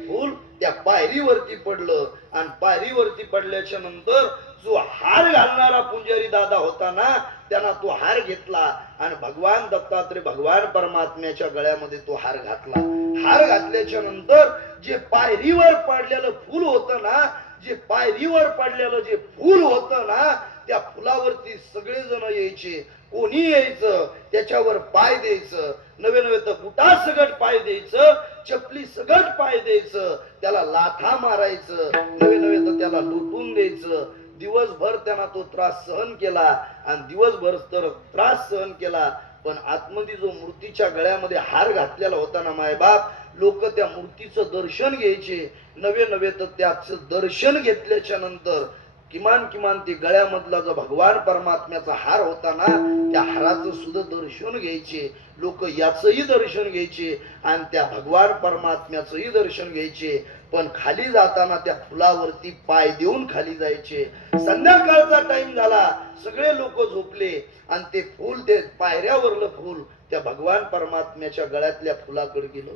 फूल त्या पायरीवरती पडलं आणि पायरीवरती पडल्याच्या नंतर जो हार घालणारा पुंजारी दादा होता ना त्यांना तो हार घेतला आणि भगवान दत्तात्रय भगवान परमात्म्याच्या गळ्यामध्ये तो हार घातला. हार घातल्याच्या नंतर जे पायरीवर पडलेलं फूल होतं ना, जे पायरीवर पडलेलं जे फूल होतं ना त्या फुलावरती सगळे जण यायचे, कोणी यायचं त्याच्यावर पाय द्यायचं, नवे नवे तर बुटा सगट पाय द्यायचं, चपली सगट पाय द्यायचं, त्याला लाथा मारायचं, नवे नवे तर त्याला लुटून द्यायचं. दिवसभर त्यांना तो त्रास सहन केला आणि दिवसभर तर त्रास सहन केला. पण आतमध्ये जो मूर्तीच्या गळ्यामध्ये हार घातलेला होता ना मायबाप, लोक त्या मूर्तीचं दर्शन घ्यायचे, नवे नवे तर त्याचं दर्शन घेतल्याच्या नंतर किमान ते गळ्यामधला जो भगवान परमात्म्याचा हार होता ना त्या हाराचं सुद्धा दर्शन घ्यायचे लोक, याचंही दर्शन घ्यायचे आणि त्या भगवान परमात्म्याचंही दर्शन घ्यायचे. पण खाली जाताना त्या फुलावरती पाय देऊन खाली जायचे. संध्याकाळचा टाइम झाला, सगळे लोक झोपले आणि ते फूल, ते पायऱ्यावरलं फूल त्या भगवान परमात्म्याच्या गळ्यातल्या फुलाकडे गेलं.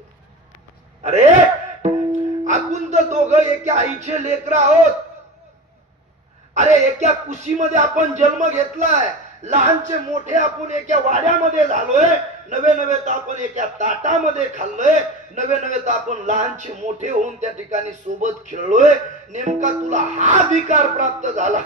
अरे आपण तर दोघं एका आईचे लेकरं आहोत. अरे एका कुशीमध्ये आपण जन्म घेतलाय, लहानचे मोठे आपण एका वाड्यामध्ये झालोय, नवे नवे तर आपण एका ताटामध्ये खाल्लोय, नवे नवे तर आपण लहानचे मोठे होऊन त्या ठिकाणी सोबत खेळलोय. नेमका तुला हा अधिकार प्राप्त झाला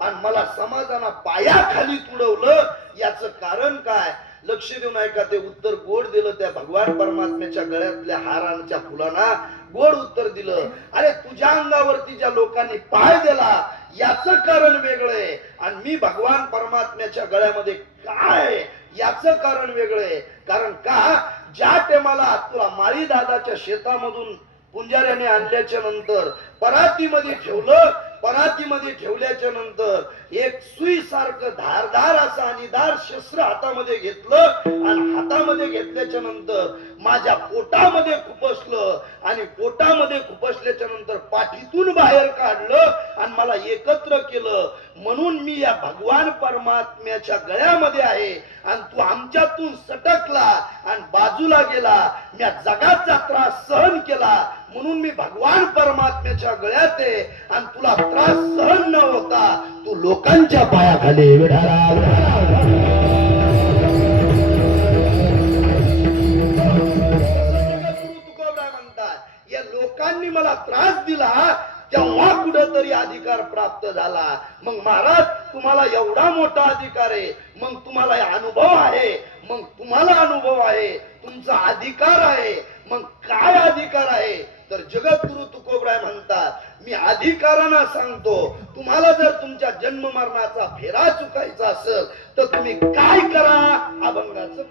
आणि मला समाजानं पायाखाली तुडवलं, याचं कारण काय? लक्ष देऊन ऐका, ते उत्तर गोड दिलं त्या भगवान परमात्म्याच्या गळ्यातल्या हारांच्या फुलांना गोड उत्तर दिलं. अरे तुझ्या अंगावरती ज्या लोकांनी पाय दिला याचं कारण वेगळंय आणि मी भगवान परमात्म्याच्या गळ्यामध्ये काय याचं कारण वेगळंय. कारण का, ज्या टेमाला तुला माळी दादाच्या शेतामधून पुंजाऱ्याने आणल्याच्या नंतर परातीमध्ये ठेवलं, परातीमध्ये ठेवल्याच्या नंतर एक सुई सारखं धारदार असं अनिधार शस्त्र हातामध्ये घेतलं आणि हातामध्ये घेतल्याच्या नंतर माझ्या पोटामध्ये खुपसलं आणि पोटामध्ये खुपसल्याच्या नंतर पाठीतून बाहेर काढलं आणि मला एकत्र केलं. म्हणून मी या भगवान परमात्म्याच्या गळ्यामध्ये आहे आणि तू आमच्यातून सटकला आणि बाजूला गेला, मी जगाचा त्रास सहन केला म्हणून मी भगवान परमात्म्याच्या गळ्यात आहे आणि तुला त्रास सहन न होता तू लोकांच्या पायाखाली म्हणतात. या लोकांनी मला त्रास दिला तेव्हा कुठेतरी अधिकार प्राप्त झाला. मग महाराज तुम्हाला एवढा मोठा अधिकार आहे, मग तुम्हाला अनुभव आहे, मग तुम्हाला अनुभव आहे, तुमचा अधिकार आहे, मग काय अधिकार आहे? तर जगद्गुरु तुकोबराय म्हणतात, मी अधिकारांना सांगतो, तुम्हाला जर तुमच्या जन्म मरणाचा फेरा चुकायचा असेल तर तुम्ही काय करा? अभंगाचं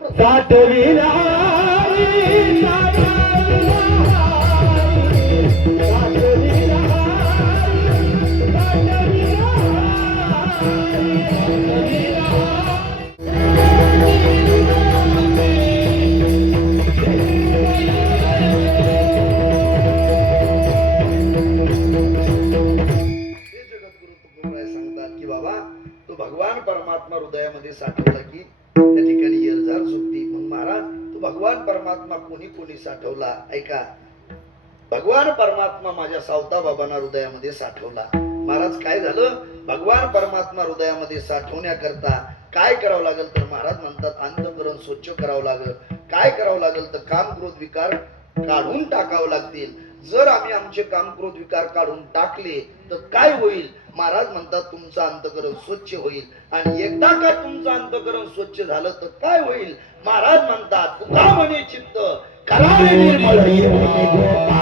भगवान परमात्मा हृदयामध्ये साठवला की त्या ठिकाणी यरझार सुटती. मग महाराज तू भगवान परमात्मा कोणी कोणी साठवला? ऐका, भगवान परमात्मा माझ्या सावता बाबांना हृदयामध्ये साठवला. महाराज काय झालं, भगवान परमात्मा हृदयामध्ये साठवण्याकरता काय करावं लागेल तर महाराज म्हणतात अंतःकरण स्वच्छ करावं लागेल. काय करावं लागेल तर काम क्रोध विकार काढून टाकावं लागतील. जर आम्ही आमचे काम क्रोध विकार काढून टाकले तर काय होईल? महाराज म्हणतात तुमचं अंतःकरण स्वच्छ होईल. आणि एकदा का तुमचं अंतःकरण स्वच्छ झालं तर काय होईल? महाराज म्हणतात तुका म्हणे चित्त करावे निर्मळ येऊनी गोपाळ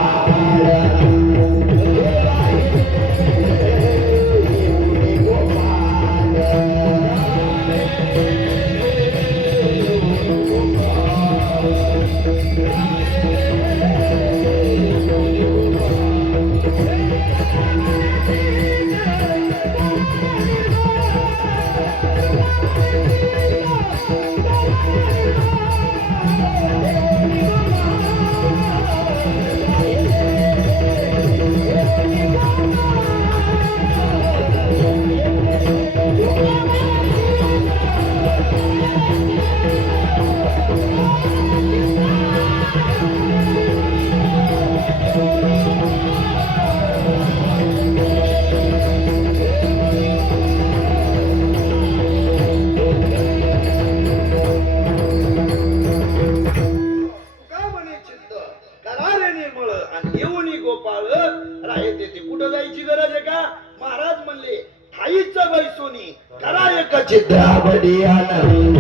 चित्रावडी आनंद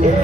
हे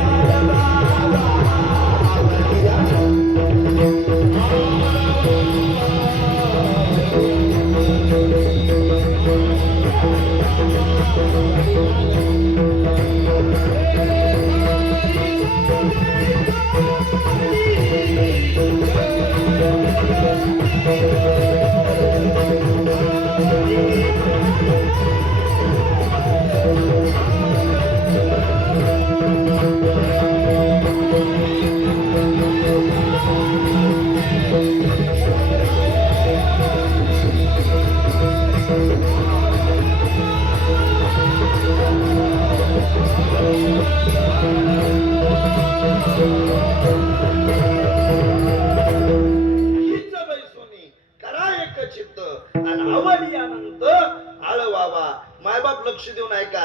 लक्ष देऊन ऐका.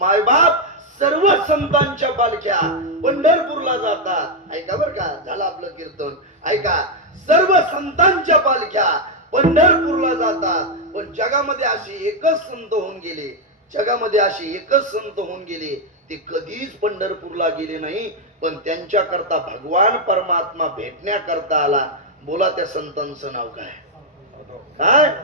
मायबाप सर्व संतांच्या पालख्या पंढरपूरला जातात. ऐका बर का, झालं आपलं कीर्तन. ऐका, सर्व संतांच्या पालख्या पंढरपूरला जातात. पण जगामध्ये अशी एकच संत होऊन गेले, जगामध्ये अशी एकच संत होऊन गेले, ते कधीच पंढरपूरला गेले नाही. पण त्यांच्या करता भगवान परमात्मा भेटण्याकरता आला. बोला त्या संतांचं नाव काय? काय?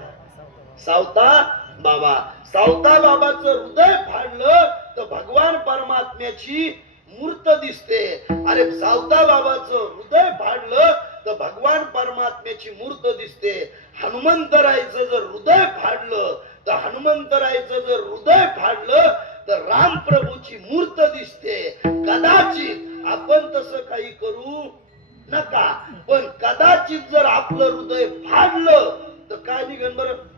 सावता बाबा. सावता बाबाचं हृदय फाडलं तर भगवान परमात्म्याची मूर्त दिसते. अरे सावता बाबाचं हृदय फाडलं तर भगवान परमात्म्याची मूर्त दिसते. हनुमंतरायचं जर हृदय फाडलं तर हनुमंतरायचं जर हृदय फाडलं तर राम प्रभूची मूर्त दिसते. कदाचित आपण तसं काही करू नका, पण कदाचित जर आपलं हृदय फाडलं तर काय निघन बरं?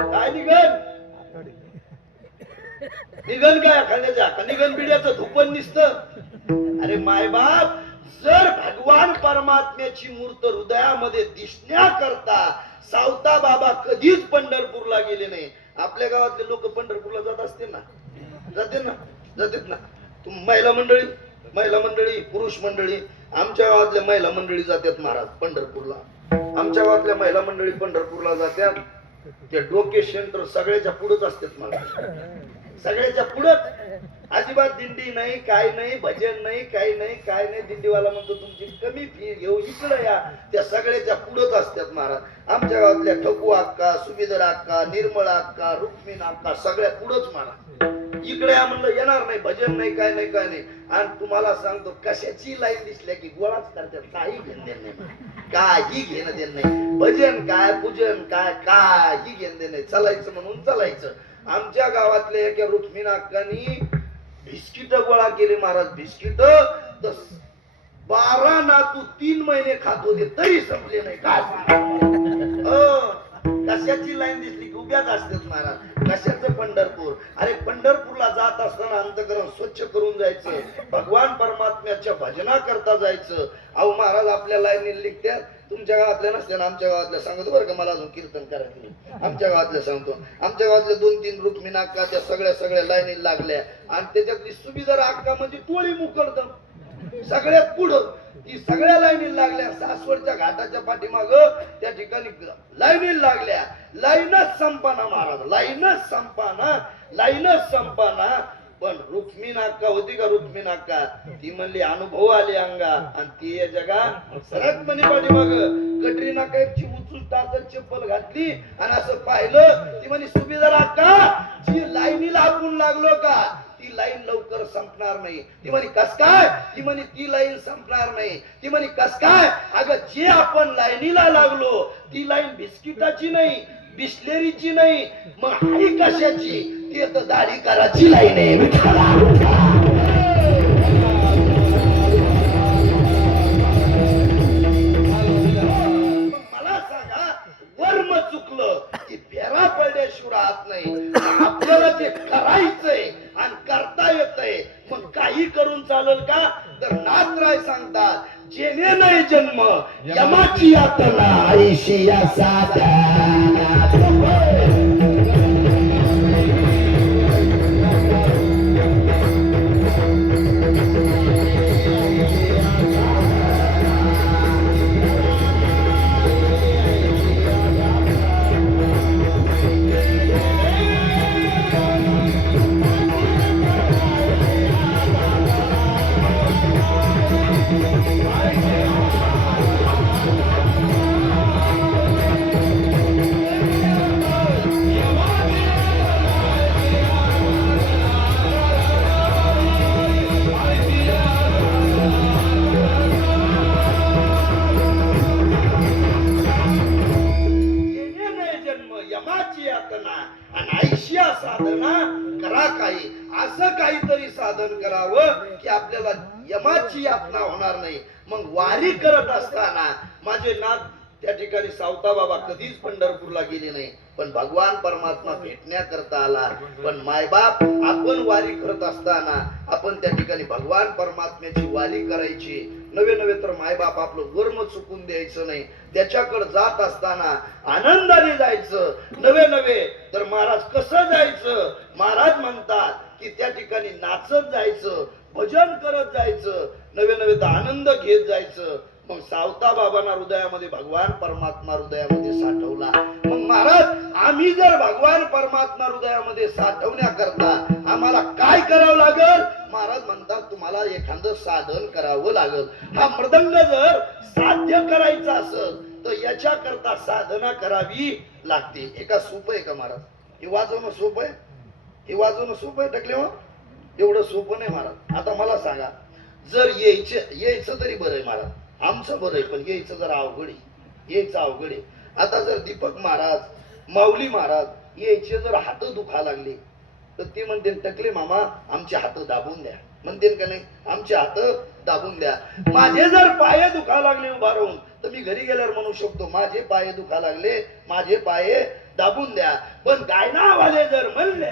काय निघन? निघन काय खाण्याच्या का निघन बिड्याचं धुपण निसत. अरे मायबाप, जर भगवान परमात्म्याची मूर्त हृदयामध्ये दिसण्याकरता सावता बाबा कधीच पंढरपूरला गेले नाही. आपल्या गावातले लोक पंढरपूरला जात असतील ना? जाते ना? जातात ना? महिला मंडळी, महिला मंडळी, पुरुष मंडळी. आमच्या गावातल्या महिला मंडळी जातात महाराज पंढरपूरला. आमच्या गावातल्या महिला मंडळी पंढरपूरला जातात. ते डोके सेंटर सगळ्याच्या पुढेच असतात महाराज, सगळ्याच्या पुढेच. अजिबात दिंडी नाही, काय नाही, भजन नाही, काही नाही, काय नाही. दिंडीवाला म्हणतो तुमची कमी फी घेऊ, इकडे या. त्या सगळ्याच्या पुढेच असतात महाराज. आमच्या गावातल्या ठकू अक्का, सुभेदार अक्का, निर्मळ अक्का, रुक्मिण अक्का सगळ्या पुढेच महाराज. इकडे या म्हणलं येणार नाही, भजन नाही, काय नाही, काय नाही. आणि तुम्हाला सांगतो कशाची लाईन दिसल्या की गोळाच करतात. काही घेणं देणं नाही, काही घेणं देणं नाही. भजन काय, पूजन काय, काही घेणं देणं नाही. चालायचं म्हणून चालायचं. आमच्या गावातल्या एका रुक्मिण अक्कानी बिस्किट गोळा केले महाराज. बिस्किट 12 नातू 3 महिने खात होते तरी संपले नाही. काय कशाची लाईन दिसली की उभ्याच असतात महाराज. कशाचं पंढरपूर? अरे पंढरपूरला जात असताना अंतःकरण स्वच्छ करून जायचं, भगवान परमात्म्याच्या भजना करता जायचं. अहो महाराज आपल्या लाईनी लिखत्यात, तुमच्या गावातल्या नसत्या, आमच्या गावातल्या सांगतो बरं का. मला अजून कीर्तन करायचं, आमच्या गावातल्या सांगतो. आमच्या गावातल्या 2-3 रुक्मिणी अक्का त्या सगळ्या लाईनी लागल्या आणि त्याच्यातली सुभीदार अक्का म्हणजे टोळी मुकडदम सगळ्यात पुढं. ती सगळ्या लाईनी लागल्या. सासवडच्या घाटाच्या पाठीमाग त्या ठिकाणी लाईनी लागल्या. लाईनच संपाना महाराज, लाईनच संपाना. पण रुक्मिणी अक्का होती का, रुक्मिणी अक्का ती म्हणली अनुभव आले अंगा आणि ती या जगा सरक म्हणे पाठीमाग. कटरीना कैफची उचून टाचत चप्पल घातली आणि असं पाहिलं. ती म्हणे सुभेदार अक्का जी लाईनीला आपण लागलो का ती लाईन लवकर संपणार नाही. ती म्हणे कस काय? ती म्हणे ती लाईन संपणार नाही. ती म्हणे कस काय? अगं जे आपण लाईनीला लागलो ती लाईन बिस्किटाची नाही, बिस्लेरीची नाही, मग आई कशाची? ती आता दाढी कराची लाईन आहे. मला सांगा, वर्म चुकलं की फेरा पडल्याशिवाय राहत नाही. आपल्याला जे करायचंय आणि करता येतंय मग काही करून चालेल का? तर नाथराय सांगतात जेणे नाही जन्म यमाची यातना आईशी या साधना. काहीतरी साधन करावं की आपल्याला यमाची यातना होणार नाही. मग वारी करत असताना माझे नाथ त्या ठिकाणी सावता बाबा कधीच पंढरपूरला गेले नाही, पण भगवान परमात्मा भेटण्याकरता आला. पण मायबाप आपण वारी करत असताना आपण त्या ठिकाणी भगवान परमात्म्याची वारी करायची. नवे तर मायबाप आपलं वर्म चुकून द्यायचं नाही. त्याच्याकडे जात असताना आनंदाने जायचं. नवे तर महाराज कसं जायचं? महाराज म्हणतात की त्या ठिकाणी नाचत जायचं, भजन करत जायचं, नवे तर आनंद घेत जायचं. मग सावता बाबांना हृदयामध्ये भगवान परमात्मा हृदयामध्ये साठवला. मग महाराज आम्ही जर भगवान परमात्मा हृदयामध्ये साठवण्याकरता आम्हाला काय करावं लागल? महाराज म्हणतात तुम्हाला एखादं साधन करावं लागल. हा मृदंग जर साध्य करायचा असेल तर याच्याकरता साधना करावी लागते. एका सोपं आहे का महाराज? हे वाजवणं सोपं आहे? हे वाजवणं सोपं आहे टकले? एवढं सोपं नाही महाराज. आता मला सांगा, जर यायचं तरी बरं आहे महाराज, आमचं बरं आहे, पण यायचं जरा अवघड आहे, यायचं अवघड आहे. आता जर दीपक महाराज, माऊली महाराज यायचे जर हात दुखा लागले तर ते म्हणते टकले मामा आमचे हात दाबून द्या. म्हणते का नाही? आमचे हात दाबून द्या. माझे जर पाय दुखा लागले उभा राहून तर मी घरी गेल्यावर म्हणू शकतो माझे पाय दुखा लागले, माझे पाय दाबून द्या. पण गायनावाले जर म्हणले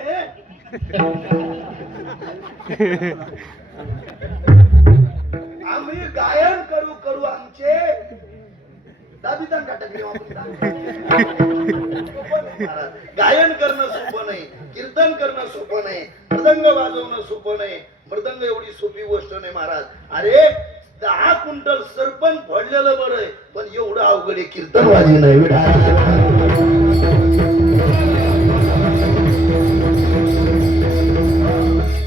आम्ही गायन करू आमचे दाबितान का टकले गायन करणं सोपं नाही, कीर्तन करणं सोपं नाही, मृदंग वाजवणं सोपं नाही. मृदंग एवढी सोपी गोष्ट नाही महाराज. अरे 10 क्विंटल सरपण फोडलेलं बरं आहे, पण एवढं अवघड आहे कीर्तन वाजी नाही.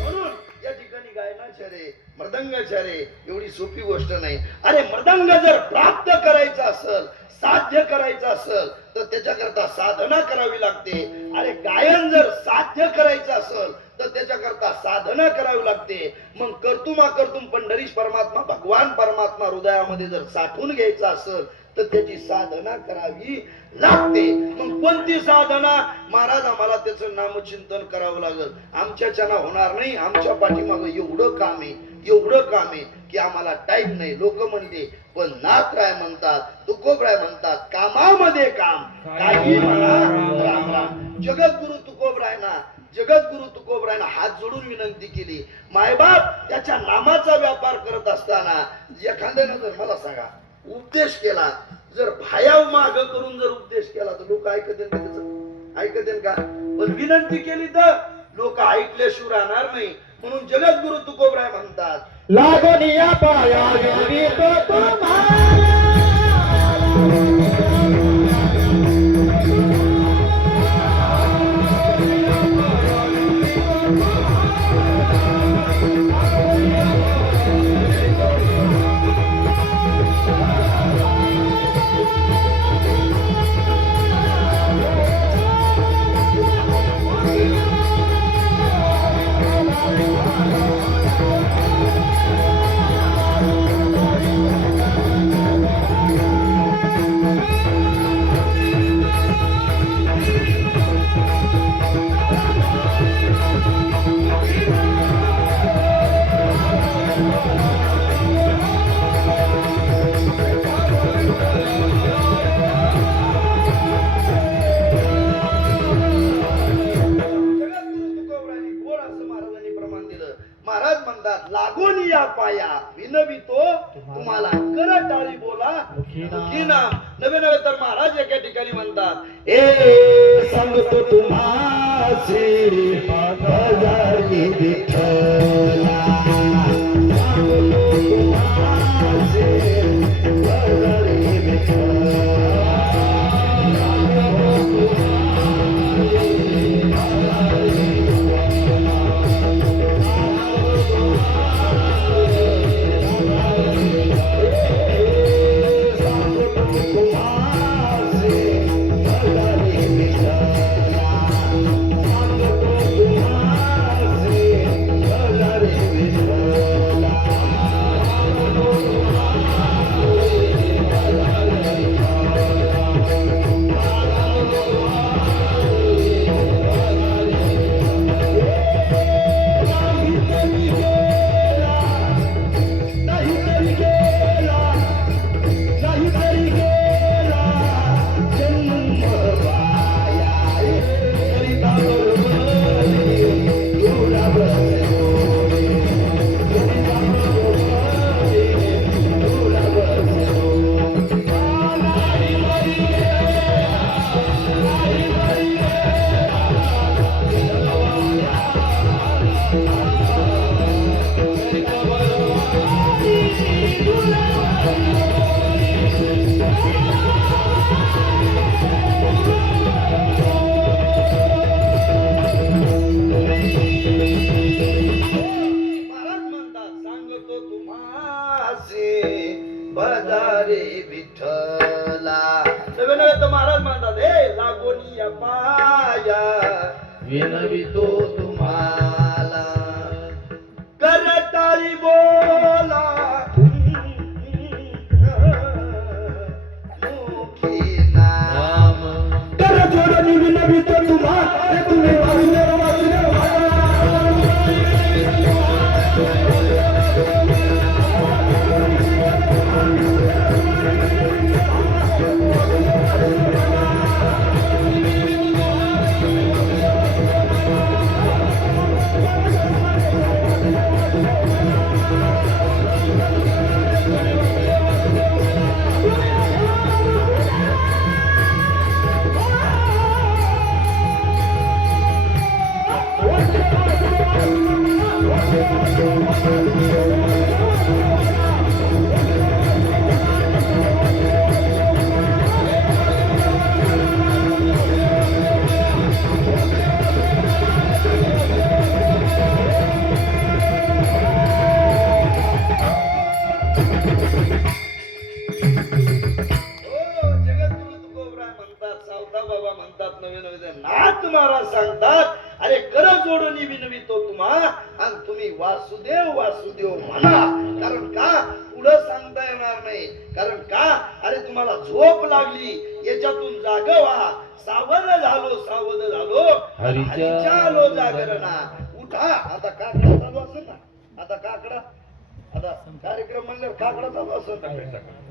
म्हणून या ठिकाणी गायनाचार्य मृदंगाचार्य एवढी सोपी गोष्ट नाही. अरे मृदंग जर प्राप्त करायचा असेल, साध्य करायचं असेल तर त्याच्याकरता साधना करावी लागते. अरे गायन जर साध्य करायचं असेल तर त्याच्याकरता साधना करावी लागते. मग कर्तुम पंढरीश परमात्मा भगवान परमात्मा हृदयामध्ये जर साठवून घ्यायचा असेल तर त्याची साधना करावी लागते. मग कोणती साधना? महाराज आम्हाला त्याचं नामचिंतन करावं लागेल. आमच्याच्यानं होणार नाही. आमच्या पाठीमागं एवढं काम आहे की आम्हाला टाईम नाही. लोक म्हणते पण नाथराय म्हणतात, तुकोबराय म्हणतात, कामामध्ये काम काही म्हणा राम राम. जगद्गुरु तुकोबरायना हात जोडून विनंती केली. मायबाप त्याच्या नामाचा व्यापार करत असताना एखाद्यानं जर मला सांगा उपदेश केला, जर भायाव माग करून जर उपदेश केला तर लोक ऐकतील का? त्याचं ऐकतील का? पण विनंती केली तर लोक ऐकल्याशिवाय राहणार नाही. म्हणून जगद्गुरु तुकोबराय म्हणतात, लागून या पाया विनवितो तुम्हाला. महाराज म्हणतात, लागून या पाया विनवितो तुम्हाला, कर टाळी बोला मुखी नाम. नवे नवे तर महाराज एका ठिकाणी म्हणतात, ए सांगतो तुम्हासी भजारी विठ्ठला. सांगतो तुम्हासी भजारी विठ्ठला. भजारे विठ्ठला. नवे नवे तर महाराज म्हणतात, ए लागून या पाया विनवितो तुम्हाला, कर टाळी बोला मुखी नाम. कर जोडणी विनवितो तुम्हाला. तुम्ही वाचले वाचले नाथ महाराज सांगतात, अरे कर जोडणी विनवितो तुम्हा, आणि तुम्ही वासुदेव वासुदेव म्हणा. कारण का पुढं सांगता येणार नाही. कारण का, अरे तुम्हाला झोप लागली, याच्यातून जाग व्हा. सावध झालो हरीच्या आलो जागरणा. उठा. आता काकडा चालू असेल ना, आता काकडा आता कार्यक्रम म्हणल्यावर काकडा चालू असत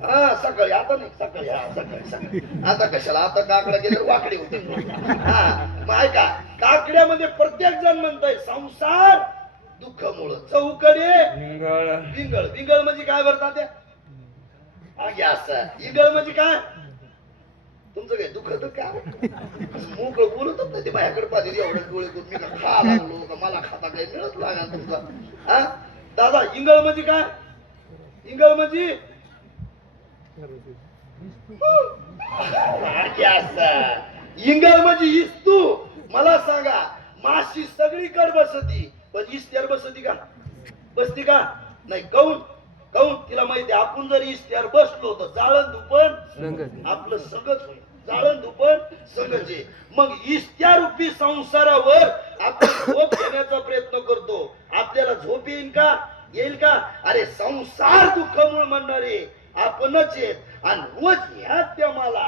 हा सकाळी आता नाही सकाळी हा सकाळी आता कशाला आता काकडा गेल्यावर वाकडी होते हा मग ऐका काकड्यामध्ये प्रत्येक जण म्हणतोय संसार दुःखमुळ चौकडे विंगळ विंगळ म्हणजे काय भरता त्या असं इंगळ म्हणजे काय तुमचं काय दुःख तर काय मोकळं बोलतच नाही ते माझ्याकडे पाहिजे एवढं डोळे करून मी का खा लागलो का मला खाता काही मिळत लागला तुमचा हा दादा इंगळ म्हणजे काय इंगळ म्हणजे इंगळ म्हणजे इस्तू मला सांगा माशी सगळीकडे बसती पण इस्त्यार बसती का बसती का नाही काऊन काऊन तिला माहिती आपण जर इस्त्यार बसलो तर जाळण दुपण आपलं सगळंच होईल जाळण दुपण सगळंच आहे मग इस्त्या रूपी संसारावर आपण झोप घेण्याचा प्रयत्न करतो आपल्याला झोप येईल का अरे संसार दुःखमूळ म्हणणारे आपणच आहेत आणि रोज ह्याच त्या मला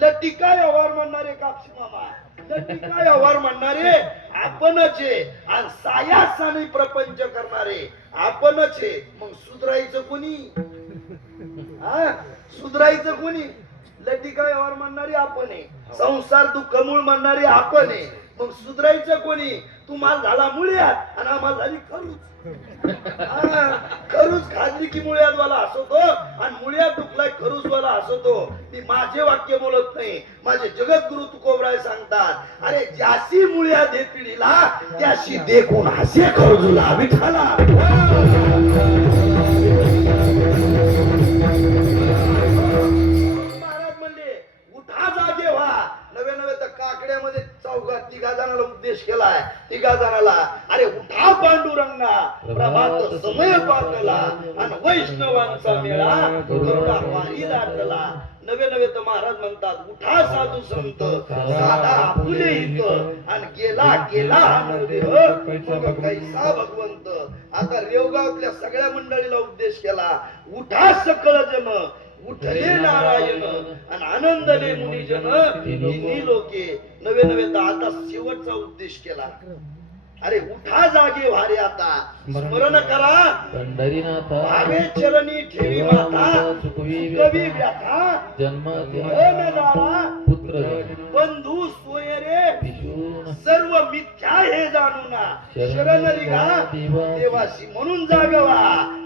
लटिका व्यवहार म्हणणारे कापशी मामा लटिका व्यवहार म्हणणारे आपणच आहे आणि सायासाने प्रपंच करणारे आपणच आहे मग सुधरायचं कोणी हा सुधरायचं कोणी लटिका व्यवहार म्हणणारी आपण आहे संसार दुःखमूळ म्हणणारी आपण आहे मग सुधरायचं कोणी तुम्हाला झाला मुळ्यात आणि आम्हाला झाली खरूच खरूच खाजली की मुळ्यात वाला हसवतो आणि मुळ्यात दुखलाय खरूच वाला हसवतो मी माझे वाक्य बोलत नाही माझे जगद्गुरु तुकोबराय सांगतात अरे ज्याशी मुळ्या दे पिढीला त्याशी देखून हसे खरजूला विठाला महाराज म्हणले उठा जागे व्हा नवे नवे तर काकड्यामध्ये चौघात तिघा जणाला उपदेश केलाय तिघा जणाला अरे उठा पांडुरंगा प्रभात समय पाकला आणि वैष्णवांचा मेळा गरुडा वारी दाटला नवे नवे तर महाराज म्हणतात उठा साधू संत साधा आपुले हित आणि गेला गेला कैसा भगवंत आता रेवगावातल्या सगळ्या मंडळीला उपदेश केला उठा सकळ जन उठले नारायण आणि आनंदले मुनिजन तिन्ही लोके नवे नवे तर आता शेवटचा उपदेश केला अरे उठा जागे वारे आता स्मरण करा पंढरीनाथ भावे चरणी ठेवी माता चुकवी व्यथा जन्म पुत्र बंधू सोयरे सर्व मिथ्या हे जाणूना शरण रिगा देवाशी म्हणून जागवा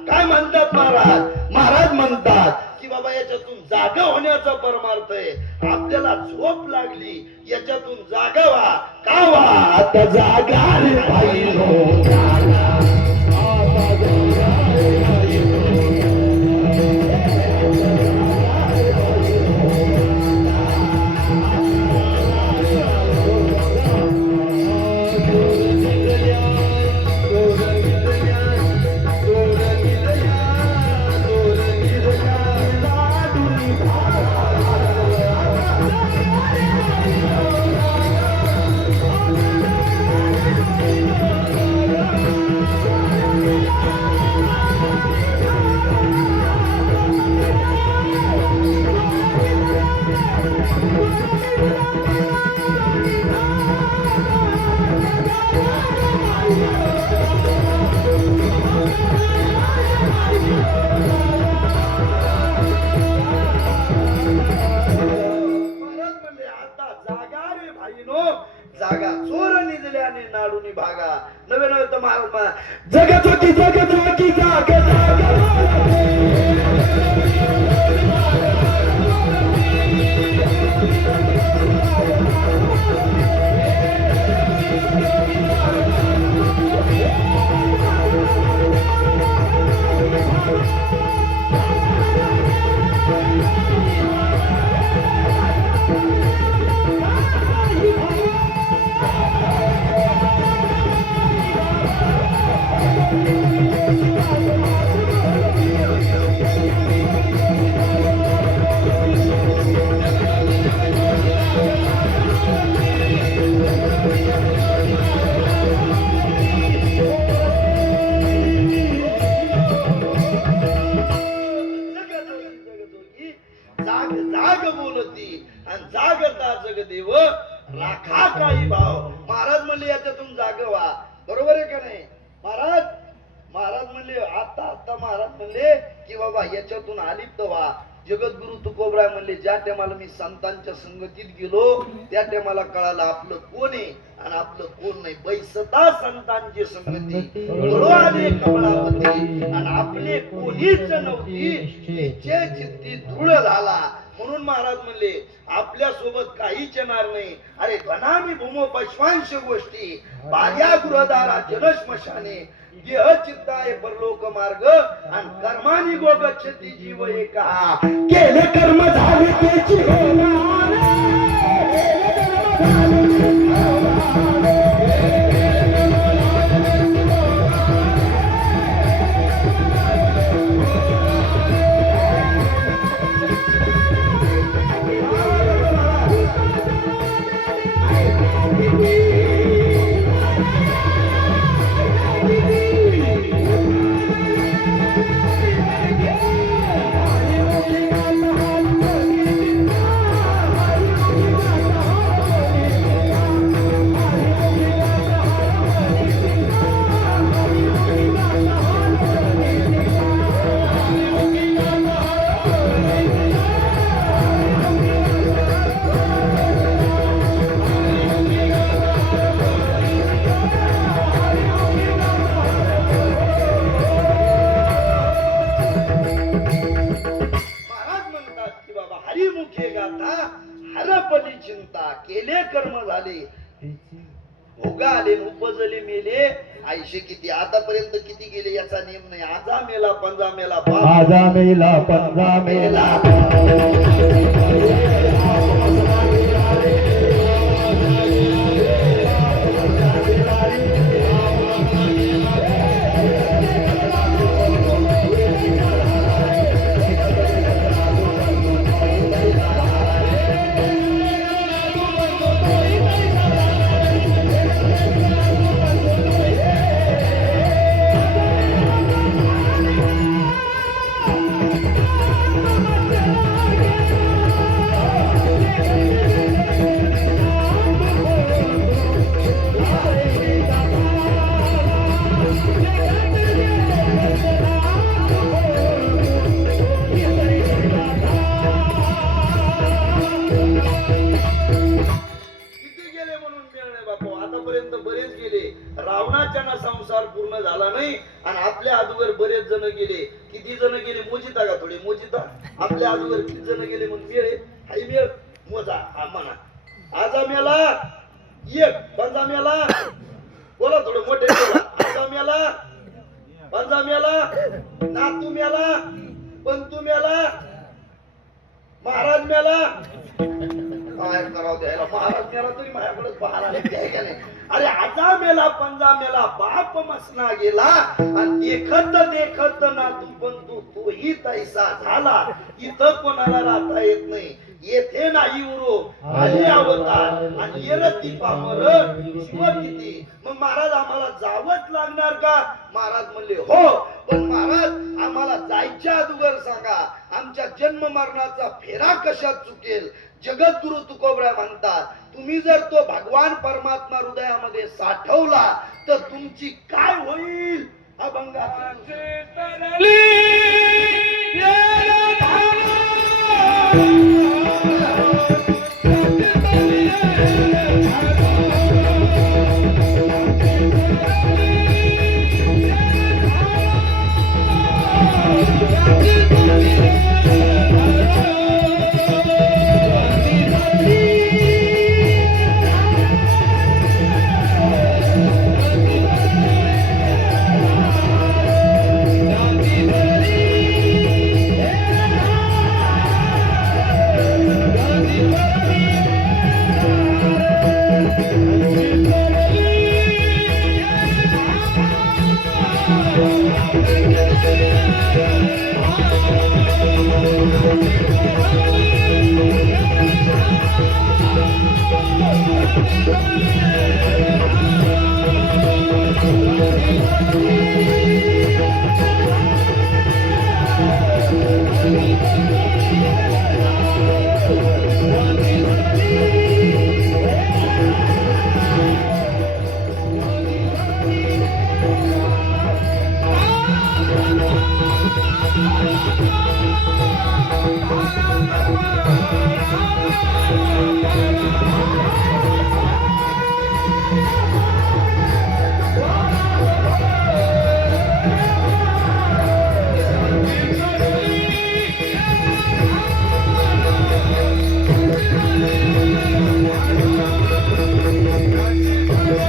काय म्हणतात महाराज महाराज म्हणतात की बाबा याच्यातून जागा होण्याचा परमार्थ आहे आपल्याला झोप लागली याच्यातून जागा व्हा का व्हा आता जागा रे भाईनो जागा आता जागा रे भाईनो जागा चोर निजल्याने नाडूनी भागा नवे नवे तर महाराज जगत होती जागा जाग बोलती आणि जागता जगदेव राखा काही भाव महाराज म्हणले याच्यातून जाग व्हा बरोबर आहे का नाही महाराज महाराज म्हणले आता महाराज म्हणले की बाबा याच्यातून अलिप्त व्हा. जगद्गुरु तुकोबराय म्हणले ज्या टायमाला मी संतांच्या संगतीत गेलो त्या टायमाला कळालं आपलं कोण आहे आणि आपलं कोण नाही. बैसता संतांची संगती आले कमळावती आणि आपले कोणीच नव्हती. तिचे चित्ती दृढ झाला. म्हणून महाराज म्हणले आपल्या सोबत काहीच येणार नाही. अरे धनामी भूमो पश्वांश गोष्टी बाग्या गृहदारा जनश्मशाने देह चित्ताय परलोक मार्ग आणि कर्मानी गोगच्छती जीव एका. केले कर्म झाले त्याची होणार. हरपली चिंता केले कर्म झाले भोगा आले उपजले मेले. आयशे किती आतापर्यंत किती गेले याचा नियम नाही. आजा मेला पंजा मेला आजा मेला पंजा मेला. रावणाच्या संसार पूर्ण झाला नाही आणि आपल्या अगोदर बरेच जण गेले. किती जण गेले मोजिता का थोडे मोजिता. आपल्या अगोदर किती जण गेले म्हणून मेळे हाय मेळ मोजा हा म्हणा. आजा मेला एक पंजा मेला बोला थोडं मोठे आजा मेला पंजा मेला नातू मेला पंतू मेला महाराज मेला. काय करावं द्यायला महाराज मेला तरी माझ्याकडे पाहायला नाही का नाही. अरे आजा मेला पंजा मेला बाप मसना गेला आणि देखत देखत ना तू पण तोही तैसा झाला. इथं कोणाला राहता येत नाही. येथे नाही उरो आले अवतार आणि येरती पामर शिव किती. मग महाराज आम्हाला जावंच लागणार का. महाराज म्हणले हो पण महाराज आम्हाला जायच्या अगोदर सांगा आमच्या जन्म मरणाचा फेरा कशात चुकेल. जगद्गुरु तुकोबराय म्हणतात तुम्ही जर तो भगवान परमात्मा हृदयामध्ये साठवला तर तुमची काय होईल. अभंगा कोणाची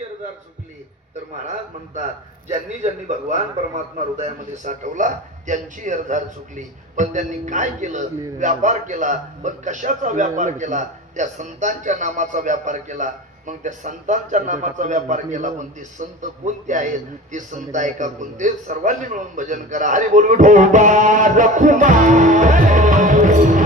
एरजार चुकली तर महाराज म्हणतात ज्यांनी ज्यांनी भगवान परमात्मा हृदयामध्ये साठवला त्यांची एरझार चुकली. पण त्यांनी काय केलं? व्यापार केला. पण कशाचा व्यापार केला? त्या संतांच्या नामाचा व्यापार केला. मग त्या संतांच्या नामाचा व्यापार केला. पण ते संत कोणते आहेत? ते संत ऐका कोणते? सर्वांनी मिळून भजन करा. हरी बोल विठोबा रखुमा.